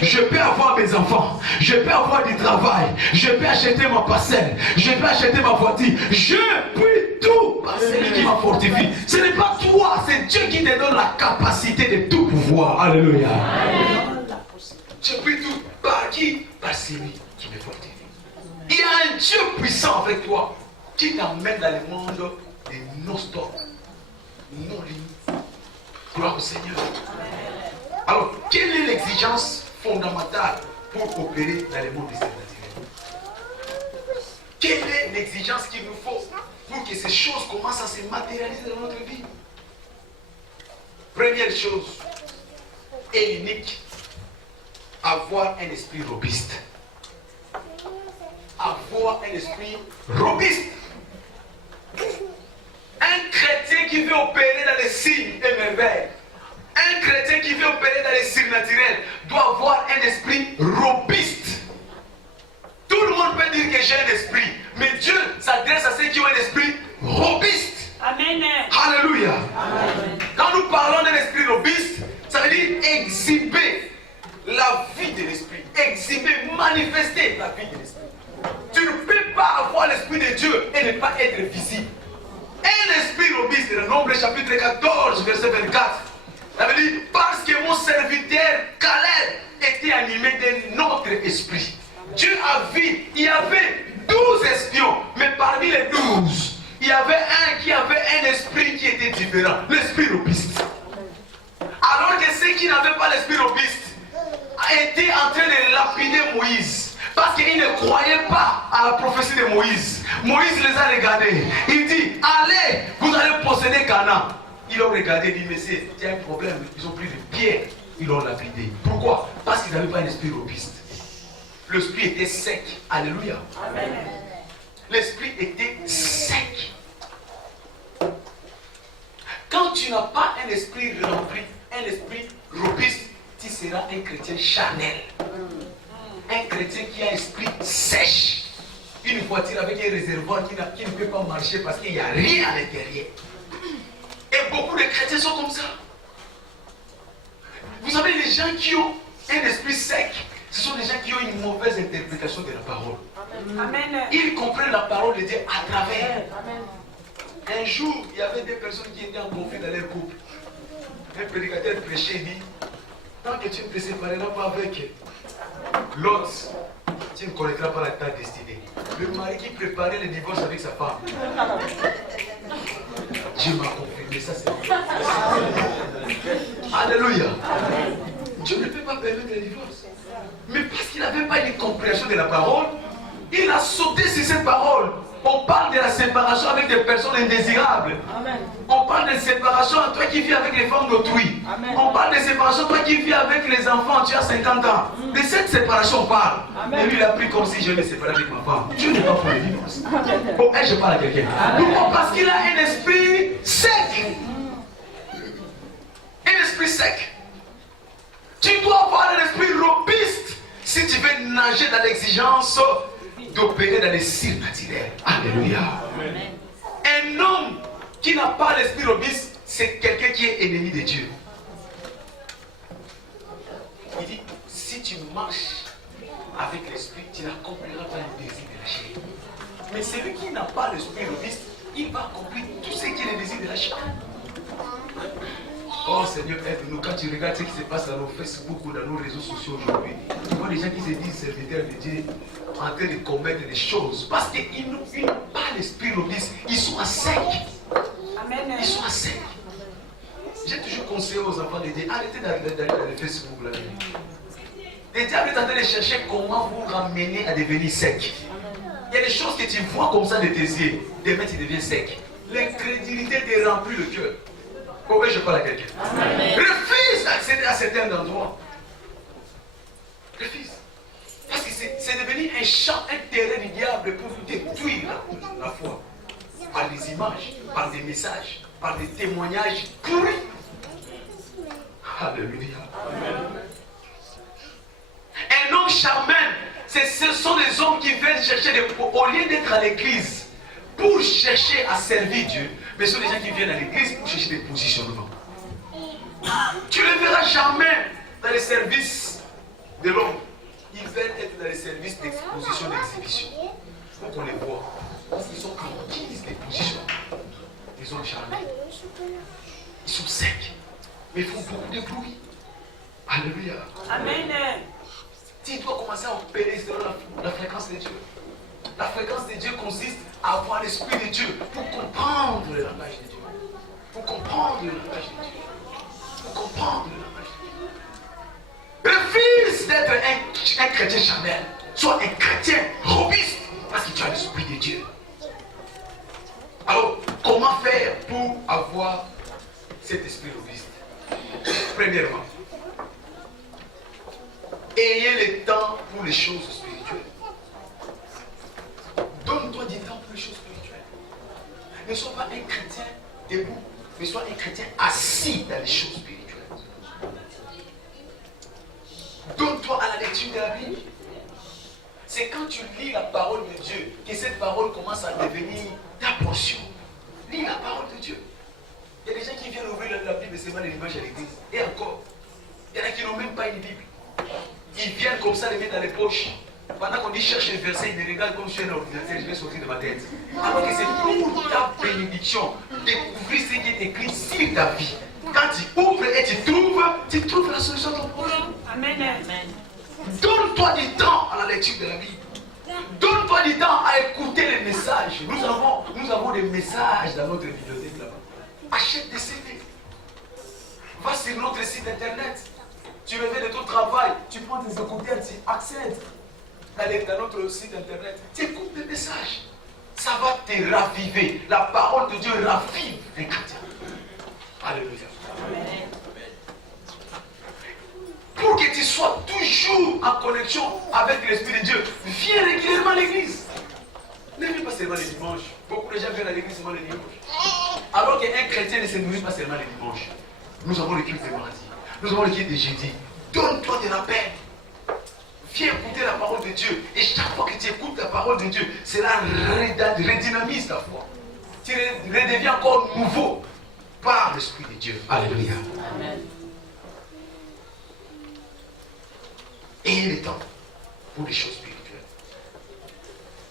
Je peux avoir mes enfants. Je peux avoir du travail. Je peux acheter ma parcelle. Je peux acheter ma voiture. Je puis tout par celui qui m'a fortifié. Ce n'est pas toi, c'est Dieu qui te donne la capacité de tout pouvoir. Alléluia. Je puis tout. Par qui? Par celui qui me fortifie. Il y a un Dieu puissant avec toi qui t'emmène dans le monde des non-stop, non-limites. Gloire au Seigneur. Alors, quelle est l'exigence fondamentale pour opérer dans le monde des surnaturels? Quelle est l'exigence qu'il nous faut pour que ces choses commencent à se matérialiser dans notre vie? Première chose, et unique, avoir un esprit robuste. Avoir un esprit robuste. Un chrétien qui veut opérer dans les signes et merveilles, un chrétien qui veut opérer dans les surnaturels doit avoir un esprit robuste. Tout le monde peut dire que j'ai un esprit, mais Dieu s'adresse à ceux qui ont un esprit robuste. Amen. Alléluia. Amen. Quand nous parlons d'un esprit robuste, ça veut dire exhiber la vie de l'esprit, exhiber, manifester la vie de l'esprit. Tu ne peux pas avoir l'esprit de Dieu et ne pas être visible. Un esprit robuste, le Nombre chapitre 14, verset 24. Ça veut dire, parce que mon serviteur Caleb était animé d'un autre esprit. Dieu a vu, il y avait 12 espions, mais parmi les 12, il y avait un qui avait un esprit qui était différent, l'esprit robuste. Alors que ceux qui n'avaient pas l'esprit robuste étaient en train de lapider Moïse. Parce qu'ils ne croyaient pas à la prophétie de Moïse. Moïse les a regardés. Il dit, allez, vous allez posséder Canaan. Ils l'ont regardé, il dit, mais il y a un problème. Ils ont pris des pierres, ils l'ont lapidé. Pourquoi? Parce qu'ils n'avaient pas un esprit robuste. L'esprit était sec. Alléluia. Amen. L'esprit était sec. Quand tu n'as pas un esprit rempli, un esprit robuste, tu seras un chrétien charnel. Un chrétien qui a un esprit sèche. Une voiture avec un réservoir qui ne peut pas marcher parce qu'il n'y a rien à l'intérieur. Et beaucoup de chrétiens sont comme ça. Vous savez, les gens qui ont un esprit sec, Ce sont des gens qui ont une mauvaise interprétation de la parole. Amen. Ils comprennent la parole de Dieu à travers. Amen. Un jour, il y avait des personnes qui étaient en conflit dans leur couple. Un prédicateur prêchait et dit, tant que tu ne te sépareras pas avec l'autre, tu ne connaîtras pas ta destinée. Le mari qui préparait le divorce avec sa femme. Dieu m'a confirmé, ça c'est vrai. Alléluia. Dieu ne peut pas permettre le divorce. Mais parce qu'il n'avait pas une compréhension de la parole, il a sauté sur cette parole. On parle de la séparation avec des personnes indésirables. Amen. On parle de séparation à toi qui vis avec les femmes d'autrui. On parle de séparation à toi qui vis avec les enfants, tu as 50 ans. De cette séparation on parle. Amen. Et lui il a pris comme si je me séparais avec ma femme. Dieu n'est pas pour le divorce. Bon, je parle à quelqu'un. Pourquoi? Parce qu'il a un esprit sec. Un esprit sec. Tu dois avoir un esprit robuste si tu veux nager dans l'exigence d'opérer dans les surnaturels. Alléluia. Un homme qui n'a pas l'esprit robuste, c'est quelqu'un qui est ennemi de Dieu. Il dit, si tu marches avec l'esprit, tu n'accompliras pas le désir de la chair. Mais celui qui n'a pas l'esprit robuste, il va accomplir tout ce qui est le désir de la chair. Oh Seigneur, aide-nous. Quand tu regardes ce qui se passe dans nos Facebook ou dans nos réseaux sociaux aujourd'hui, tu vois les gens qui se disent serviteurs de Dieu en train de commettre des choses parce qu'ils n'ont pas l'esprit robuste. Ils sont à sec. Amen. Ils sont à sec. J'ai toujours conseillé aux enfants de Dieu, arrêtez d'aller dans le Facebook là. Le diable est en train de chercher comment vous ramener à devenir sec. Il y a des choses que tu vois comme ça de tes yeux. Demain tu deviens sec. L'incrédulité te remplit le cœur. Pourquoi je parle à quelqu'un? Refuse d'accéder à certains endroits. Refuse. Parce que c'est devenu un champ, un terrain du diable pour détruire la foi. Par des images, par des messages, par des témoignages pourris. Alléluia. Un homme charmant, ce sont des hommes qui viennent chercher, au lieu d'être à l'église, pour chercher à servir Dieu, mais ce sont des gens qui viennent à l'église pour chercher des positionnements. Tu ne le verras jamais dans les services de l'homme. Ils veulent être dans les services d'exposition, d'exhibition. Pour qu'on les voit. Parce qu'ils sont conquis des positions. Ils ont charmés. Ils sont secs. Mais ils font beaucoup de bruit. Alléluia. Amen. Tu dois commencer à opérer selon la fréquence de Dieu. La fréquence de Dieu consiste à avoir l'esprit de Dieu pour comprendre le langage de Dieu. Pour comprendre le langage de Dieu. Pour comprendre le langage de Dieu. Refuse d'être un chrétien charnel. Sois un chrétien robuste parce que tu as l'esprit de Dieu. Alors, comment faire pour avoir cet esprit robuste? Premièrement, ayez le temps pour les choses spirituelles. Donne-toi du temps pour les choses spirituelles. Ne sois pas un chrétien debout, mais sois un chrétien assis dans les choses spirituelles. Donne-toi à la lecture de la Bible. C'est quand tu lis la parole de Dieu que cette parole commence à devenir ta portion. Lis la parole de Dieu. Il y a des gens qui viennent ouvrir la Bible et se mettent les images à l'église. Et encore, il y en a qui n'ont même pas une Bible. Ils viennent comme ça les mettre dans les poches. Pendant qu'on dit cherche les versets, ils me regardent comme sur un ordinateur, je vais sortir de ma tête. Alors que c'est pour ta bénédiction. Découvrir ce qui est écrit sur ta vie. Quand tu ouvres et tu trouves la solution de ton problème. Amen. Donne-toi du temps à la lecture de la Bible. Donne-toi du temps à écouter les messages. Nous avons des messages dans notre bibliothèque là-bas. Achète des CD. Va sur notre site internet. Tu reviens de ton travail, tu prends tes écouteurs, tu accèdes dans notre site internet. Tu écoutes des messages. Ça va te raviver. La parole de Dieu ravive les chrétiens. Alléluia. Amen. Pour que tu sois toujours en connexion avec l'Esprit de Dieu, viens régulièrement à l'église. Ne viens pas seulement les dimanches. Beaucoup de gens viennent à l'église seulement les dimanches. Alors qu'un chrétien ne se nourrit pas seulement les dimanches. Nous avons le culte de mardi. Nous avons le culte de jeudi. Donne-toi de la paix. Viens écouter la parole de Dieu. Et chaque fois que tu écoutes la parole de Dieu, cela redynamise ta foi. Tu redeviens encore nouveau par l'Esprit de Dieu. Alléluia. Amen. Ayez le temps pour les choses spirituelles.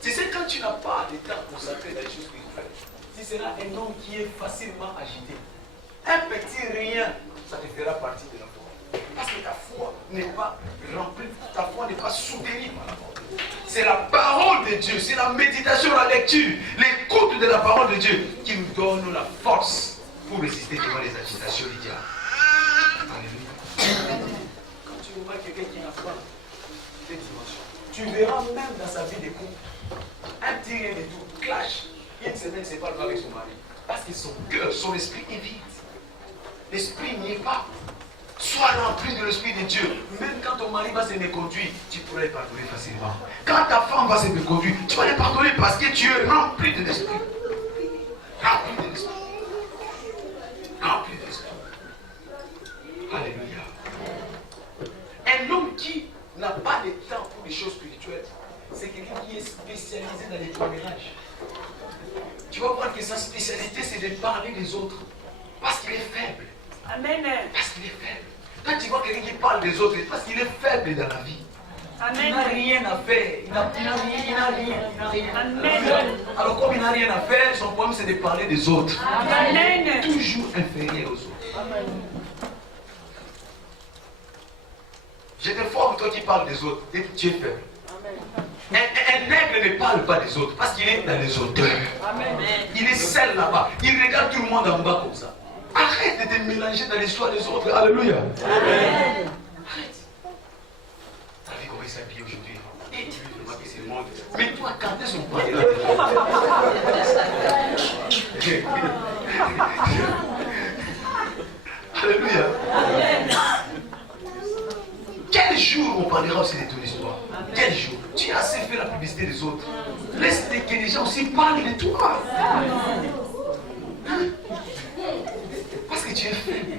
Tu sais, quand tu n'as pas de temps consacré dans les choses spirituelles, tu seras un homme qui est facilement agité. Un petit rien, ça te fera partie de la foi. Parce que ta foi n'est pas remplie, ta foi n'est pas soutenue par la foi. C'est la parole de Dieu, c'est la méditation, la lecture, l'écoute de la parole de Dieu qui nous donne la force pour résister devant les agitations du diable. Alléluia. Quand tu vois quelqu'un qui n'a pas de dimension, tu verras même dans sa vie de couple, un petit rien de tout, clash, une semaine, c'est pas le avec son mari. Parce que son cœur, son esprit est vide. L'esprit n'y est pas. Sois rempli de l'esprit de Dieu. Même quand ton mari va se méconduire, tu pourras le pardonner facilement. Quand ta femme va se méconduire, tu vas le pardonner parce que tu es rempli de l'esprit. Rempli de l'esprit. Rempli de l'esprit. Alléluia. Un homme qui n'a pas de temps pour les choses spirituelles, c'est quelqu'un qui est spécialisé dans les commérages. Tu vas voir que sa spécialité, c'est de parler des autres. Parce qu'il est faible. Amen. Parce qu'il est faible. Quand tu vois quelqu'un qui parle des autres, c'est parce qu'il est faible dans la vie. Amen. Il n'a rien à faire. Il n'a rien. Amen. Alors comme il n'a rien à faire, son problème c'est de parler des autres. Amen. Toujours inférieur aux autres. Amen. Je te forme toi qui parles des autres, et tu es faible. Un nègre ne parle pas des autres parce qu'il est dans les odeurs. Amen. Il est seul là-bas. Il regarde tout le monde en bas comme ça. Arrête de te mélanger dans l'histoire des autres. Alléluia. Amen. Arrête. Tu as vu comment il s'habille aujourd'hui? Et tu veux vraiment que c'est le monde. Mais toi, quand est-ce qu'on parle? Alléluia. Amen. Quel jour on parlera aussi de ton histoire? Quel jour? Tu as assez fait la publicité des autres. Laisse que les gens aussi parlent de toi. Parce que tu es faible.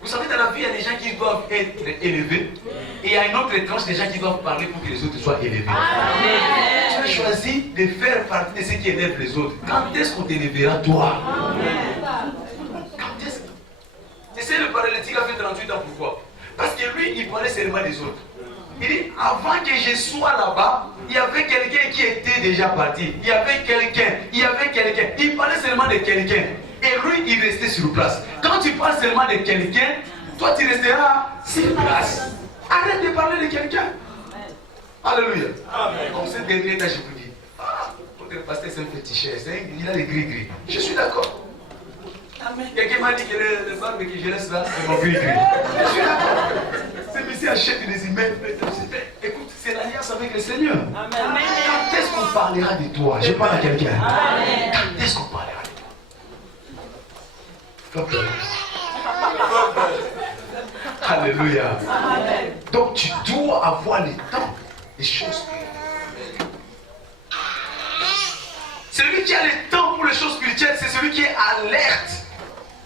Vous savez, dans la vie, il y a des gens qui doivent être élevés. Et il y a une autre tranche des gens qui doivent parler pour que les autres soient élevés. Tu as choisi de faire partie de ceux qui élèvent les autres. Quand est-ce qu'on t'élèvera toi? Quand est-ce que... Tu sais, le paralytique a fait 38 ans, pourquoi? Parce que lui, il parlait seulement des autres. Il dit, avant que je sois là-bas, il y avait quelqu'un qui était déjà parti. Il y avait quelqu'un. Il parlait seulement de quelqu'un. Et lui, il restait sur place. Quand tu parles seulement de quelqu'un, toi, tu resteras sur place. Arrête de parler de quelqu'un. Alléluia. Amen. Comme ce dernier temps, je vous dis, votre pasteur, c'est un fétichiste. Il a les gris-gris. Je suis d'accord. Quelqu'un m'a dit que le barbe que je laisse là, c'est mon gris-gris. Je suis d'accord. Ce monsieur achète des immeubles. Écoute, c'est l'alliance avec le Seigneur. Amen. Quand est-ce qu'on parlera de toi? Je parle à quelqu'un. Quand est-ce qu'on parlera de toi? Alléluia. Amen. Donc tu dois avoir le temps des choses spirituelles. Celui qui a le temps pour les choses spirituelles, c'est celui qui est alerte.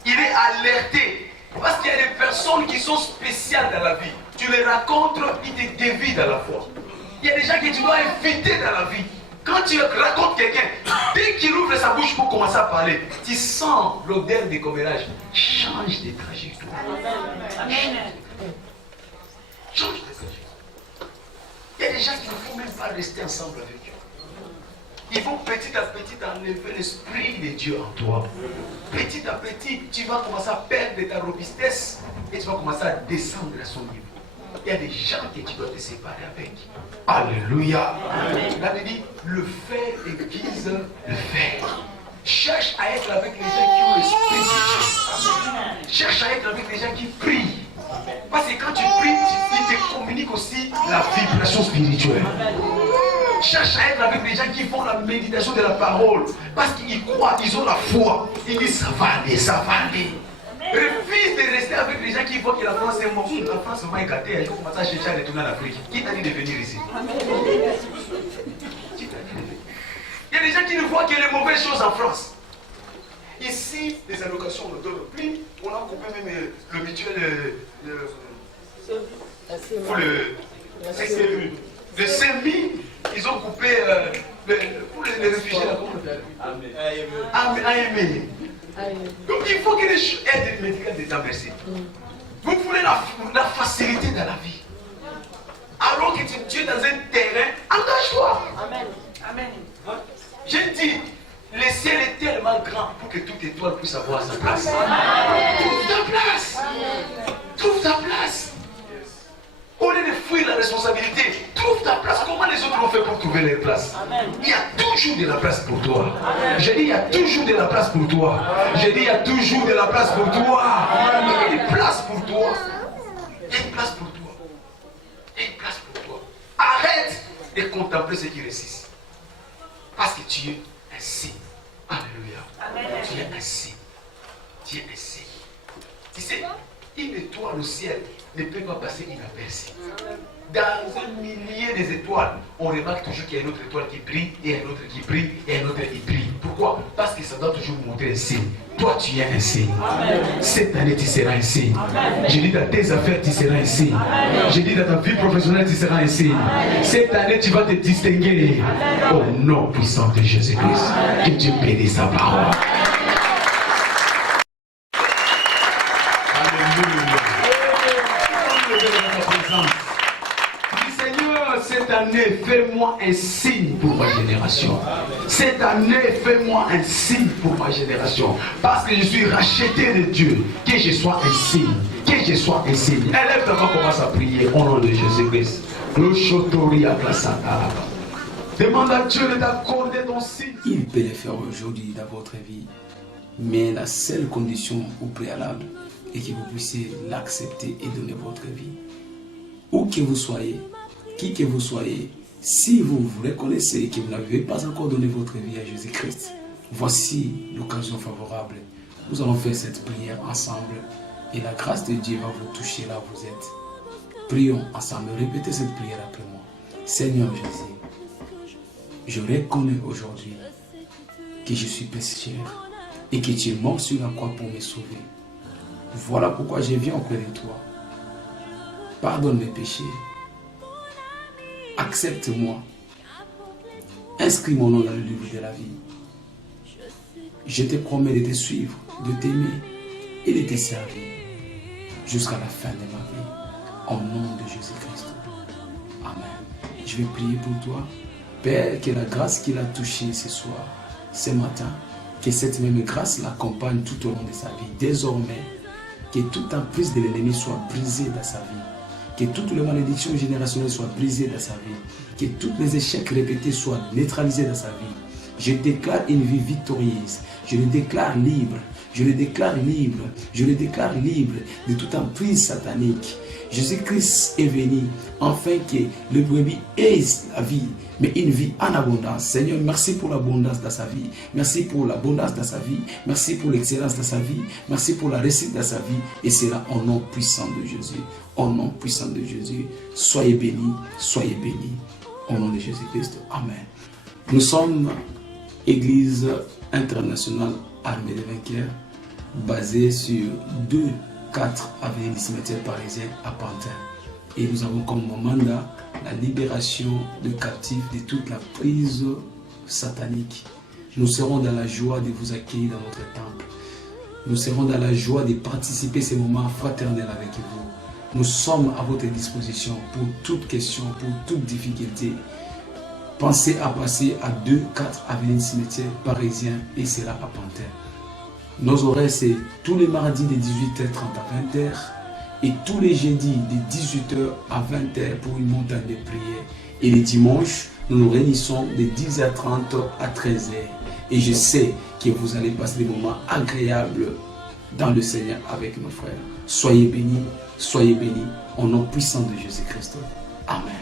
Il est alerté. Parce qu'il y a des personnes qui sont spéciales dans la vie. Tu les rencontres, ils te dévient dans la foi. Il y a des gens que tu dois éviter dans la vie. Quand tu racontes quelqu'un, dès qu'il ouvre sa bouche pour commencer à parler, tu sens l'odeur des commérages. Change de trajectoire. Amen. Change de trajectoire. Il y a des gens qui ne faut même pas rester ensemble avec eux. Ils vont petit à petit enlever l'esprit de Dieu en toi. Petit à petit, tu vas commencer à perdre ta robustesse et tu vas commencer à descendre à son niveau. Il y a des gens que tu dois te séparer avec. Alléluia. Il avait dit, le fer aiguise le fer. Cherche à être avec les gens qui ont l'esprit de Dieu. Cherche à être avec les gens qui prient. Parce que quand tu pries, ils te communiquent aussi la vibration spirituelle. Cherche à être avec les gens qui font la méditation de la parole. Parce qu'ils croient, ils ont la foi. Ils disent, ça va aller, ça va aller. Refuse de rester avec les gens qui voient que la France est morte. La France est gâtée, elle commence à chercher à retourner en Afrique. Qui t'a dit de venir ici? Il y a des gens qui ne voient que les mauvaises choses en France. Ici, les allocations, on ne donne plus. On a coupé même le mutuel pour le SEMI. Ils ont coupé pour les réfugiés là. AME. Donc il faut que les aides médicales d'État, merci. Vous voulez la facilité dans la vie. Alors que tu es dans un terrain, engage-toi. Amen. Amen. J'ai dit, le ciel est tellement grand pour que toute étoile puisse avoir sa place. Trouve ta place. Trouve ta place. Au lieu de fuir la responsabilité, trouve ta place. Comment les autres ont fait pour trouver leur place? Il y a toujours de la place pour toi. J'ai dit, il y a toujours de la place pour toi. J'ai dit, il y a toujours de la place pour toi. Il y a une place pour toi. Il y a une place pour toi. Il y a une place pour toi. Arrête de contempler ce qui réussit. Parce que tu es un signe. Alléluia. Tu es un signe. Tu es un signe. Tu sais, une étoile au ciel ne peut pas passer inaperçue. Dans un millier des étoiles, on remarque toujours qu'il y a une autre étoile qui brille, et un autre qui brille, et un autre qui brille. Pourquoi? Parce que ça doit toujours montrer un signe. Toi, tu es un signe. Cette année, tu seras un signe. Je dis dans tes affaires, tu seras un signe. Je dis dans ta vie professionnelle, tu seras un signe. Cette année, tu vas te distinguer. Au nom puissant de Jésus-Christ. Que Dieu bénisse sa parole. Cette année, fais-moi un signe pour ma génération. Cette année, fais-moi un signe pour ma génération. Parce que je suis racheté de Dieu. Que je sois un signe. Que je sois un signe. Élève ta main, commence à prier au nom de Jésus-Christ. Demande à Dieu de t'accorder ton signe. Il peut le faire aujourd'hui dans votre vie. Mais la seule condition au préalable est que vous puissiez l'accepter et donner votre vie. Où que vous soyez, qui que vous soyez, si vous vous reconnaissez que vous n'avez pas encore donné votre vie à Jésus-Christ, voici l'occasion favorable. Nous allons faire cette prière ensemble et la grâce de Dieu va vous toucher là où vous êtes. Prions ensemble, répétez cette prière après moi. Seigneur Jésus, je reconnais aujourd'hui que je suis pécheur et que tu es mort sur la croix pour me sauver. Voilà pourquoi je viens auprès de toi. Pardonne mes péchés. Accepte-moi. Inscris mon nom dans le livre de la vie. Je te promets de te suivre, de t'aimer et de te servir jusqu'à la fin de ma vie. Au nom de Jésus-Christ. Amen. Je vais prier pour toi. Père, que la grâce qu'il a touchée ce soir, ce matin, que cette même grâce l'accompagne tout au long de sa vie. Désormais, que toute emprise de l'ennemi soit brisée dans sa vie. Que toutes les malédictions générationnelles soient brisées dans sa vie. Que tous les échecs répétés soient neutralisés dans sa vie. Je déclare une vie victorieuse. Je le déclare libre. Je le déclare libre. Je le déclare libre de toute emprise satanique. Jésus-Christ est venu afin que le brebis ait la vie, mais une vie en abondance. Seigneur, merci pour l'abondance de sa vie. Merci pour l'abondance de sa vie. Merci pour l'excellence de sa vie. Merci pour la réussite de sa vie. Et c'est là au nom puissant de Jésus. Au nom puissant de Jésus. Soyez bénis. Soyez bénis. Au nom de Jésus-Christ. Amen. Nous sommes Église internationale armée des vainqueurs, basée sur 2-4 avenue du cimetière parisien à Pantin. Et nous avons comme mandat la libération de captifs de toute la prise satanique. Nous serons dans la joie de vous accueillir dans notre temple. Nous serons dans la joie de participer à ces moments fraternels avec vous. Nous sommes à votre disposition pour toute question, pour toute difficulté. Pensez à passer à 2-4 avenue du cimetière parisien et c'est là à Pantin. Nos horaires, c'est tous les mardis de 18h30 à 20h et tous les jeudis de 18h à 20h pour une montagne de prière. Et les dimanches, nous nous réunissons de 10h30 à 13h. Et je sais que vous allez passer des moments agréables dans le Seigneur avec nos frères. Soyez bénis au nom puissant de Jésus-Christ. Amen.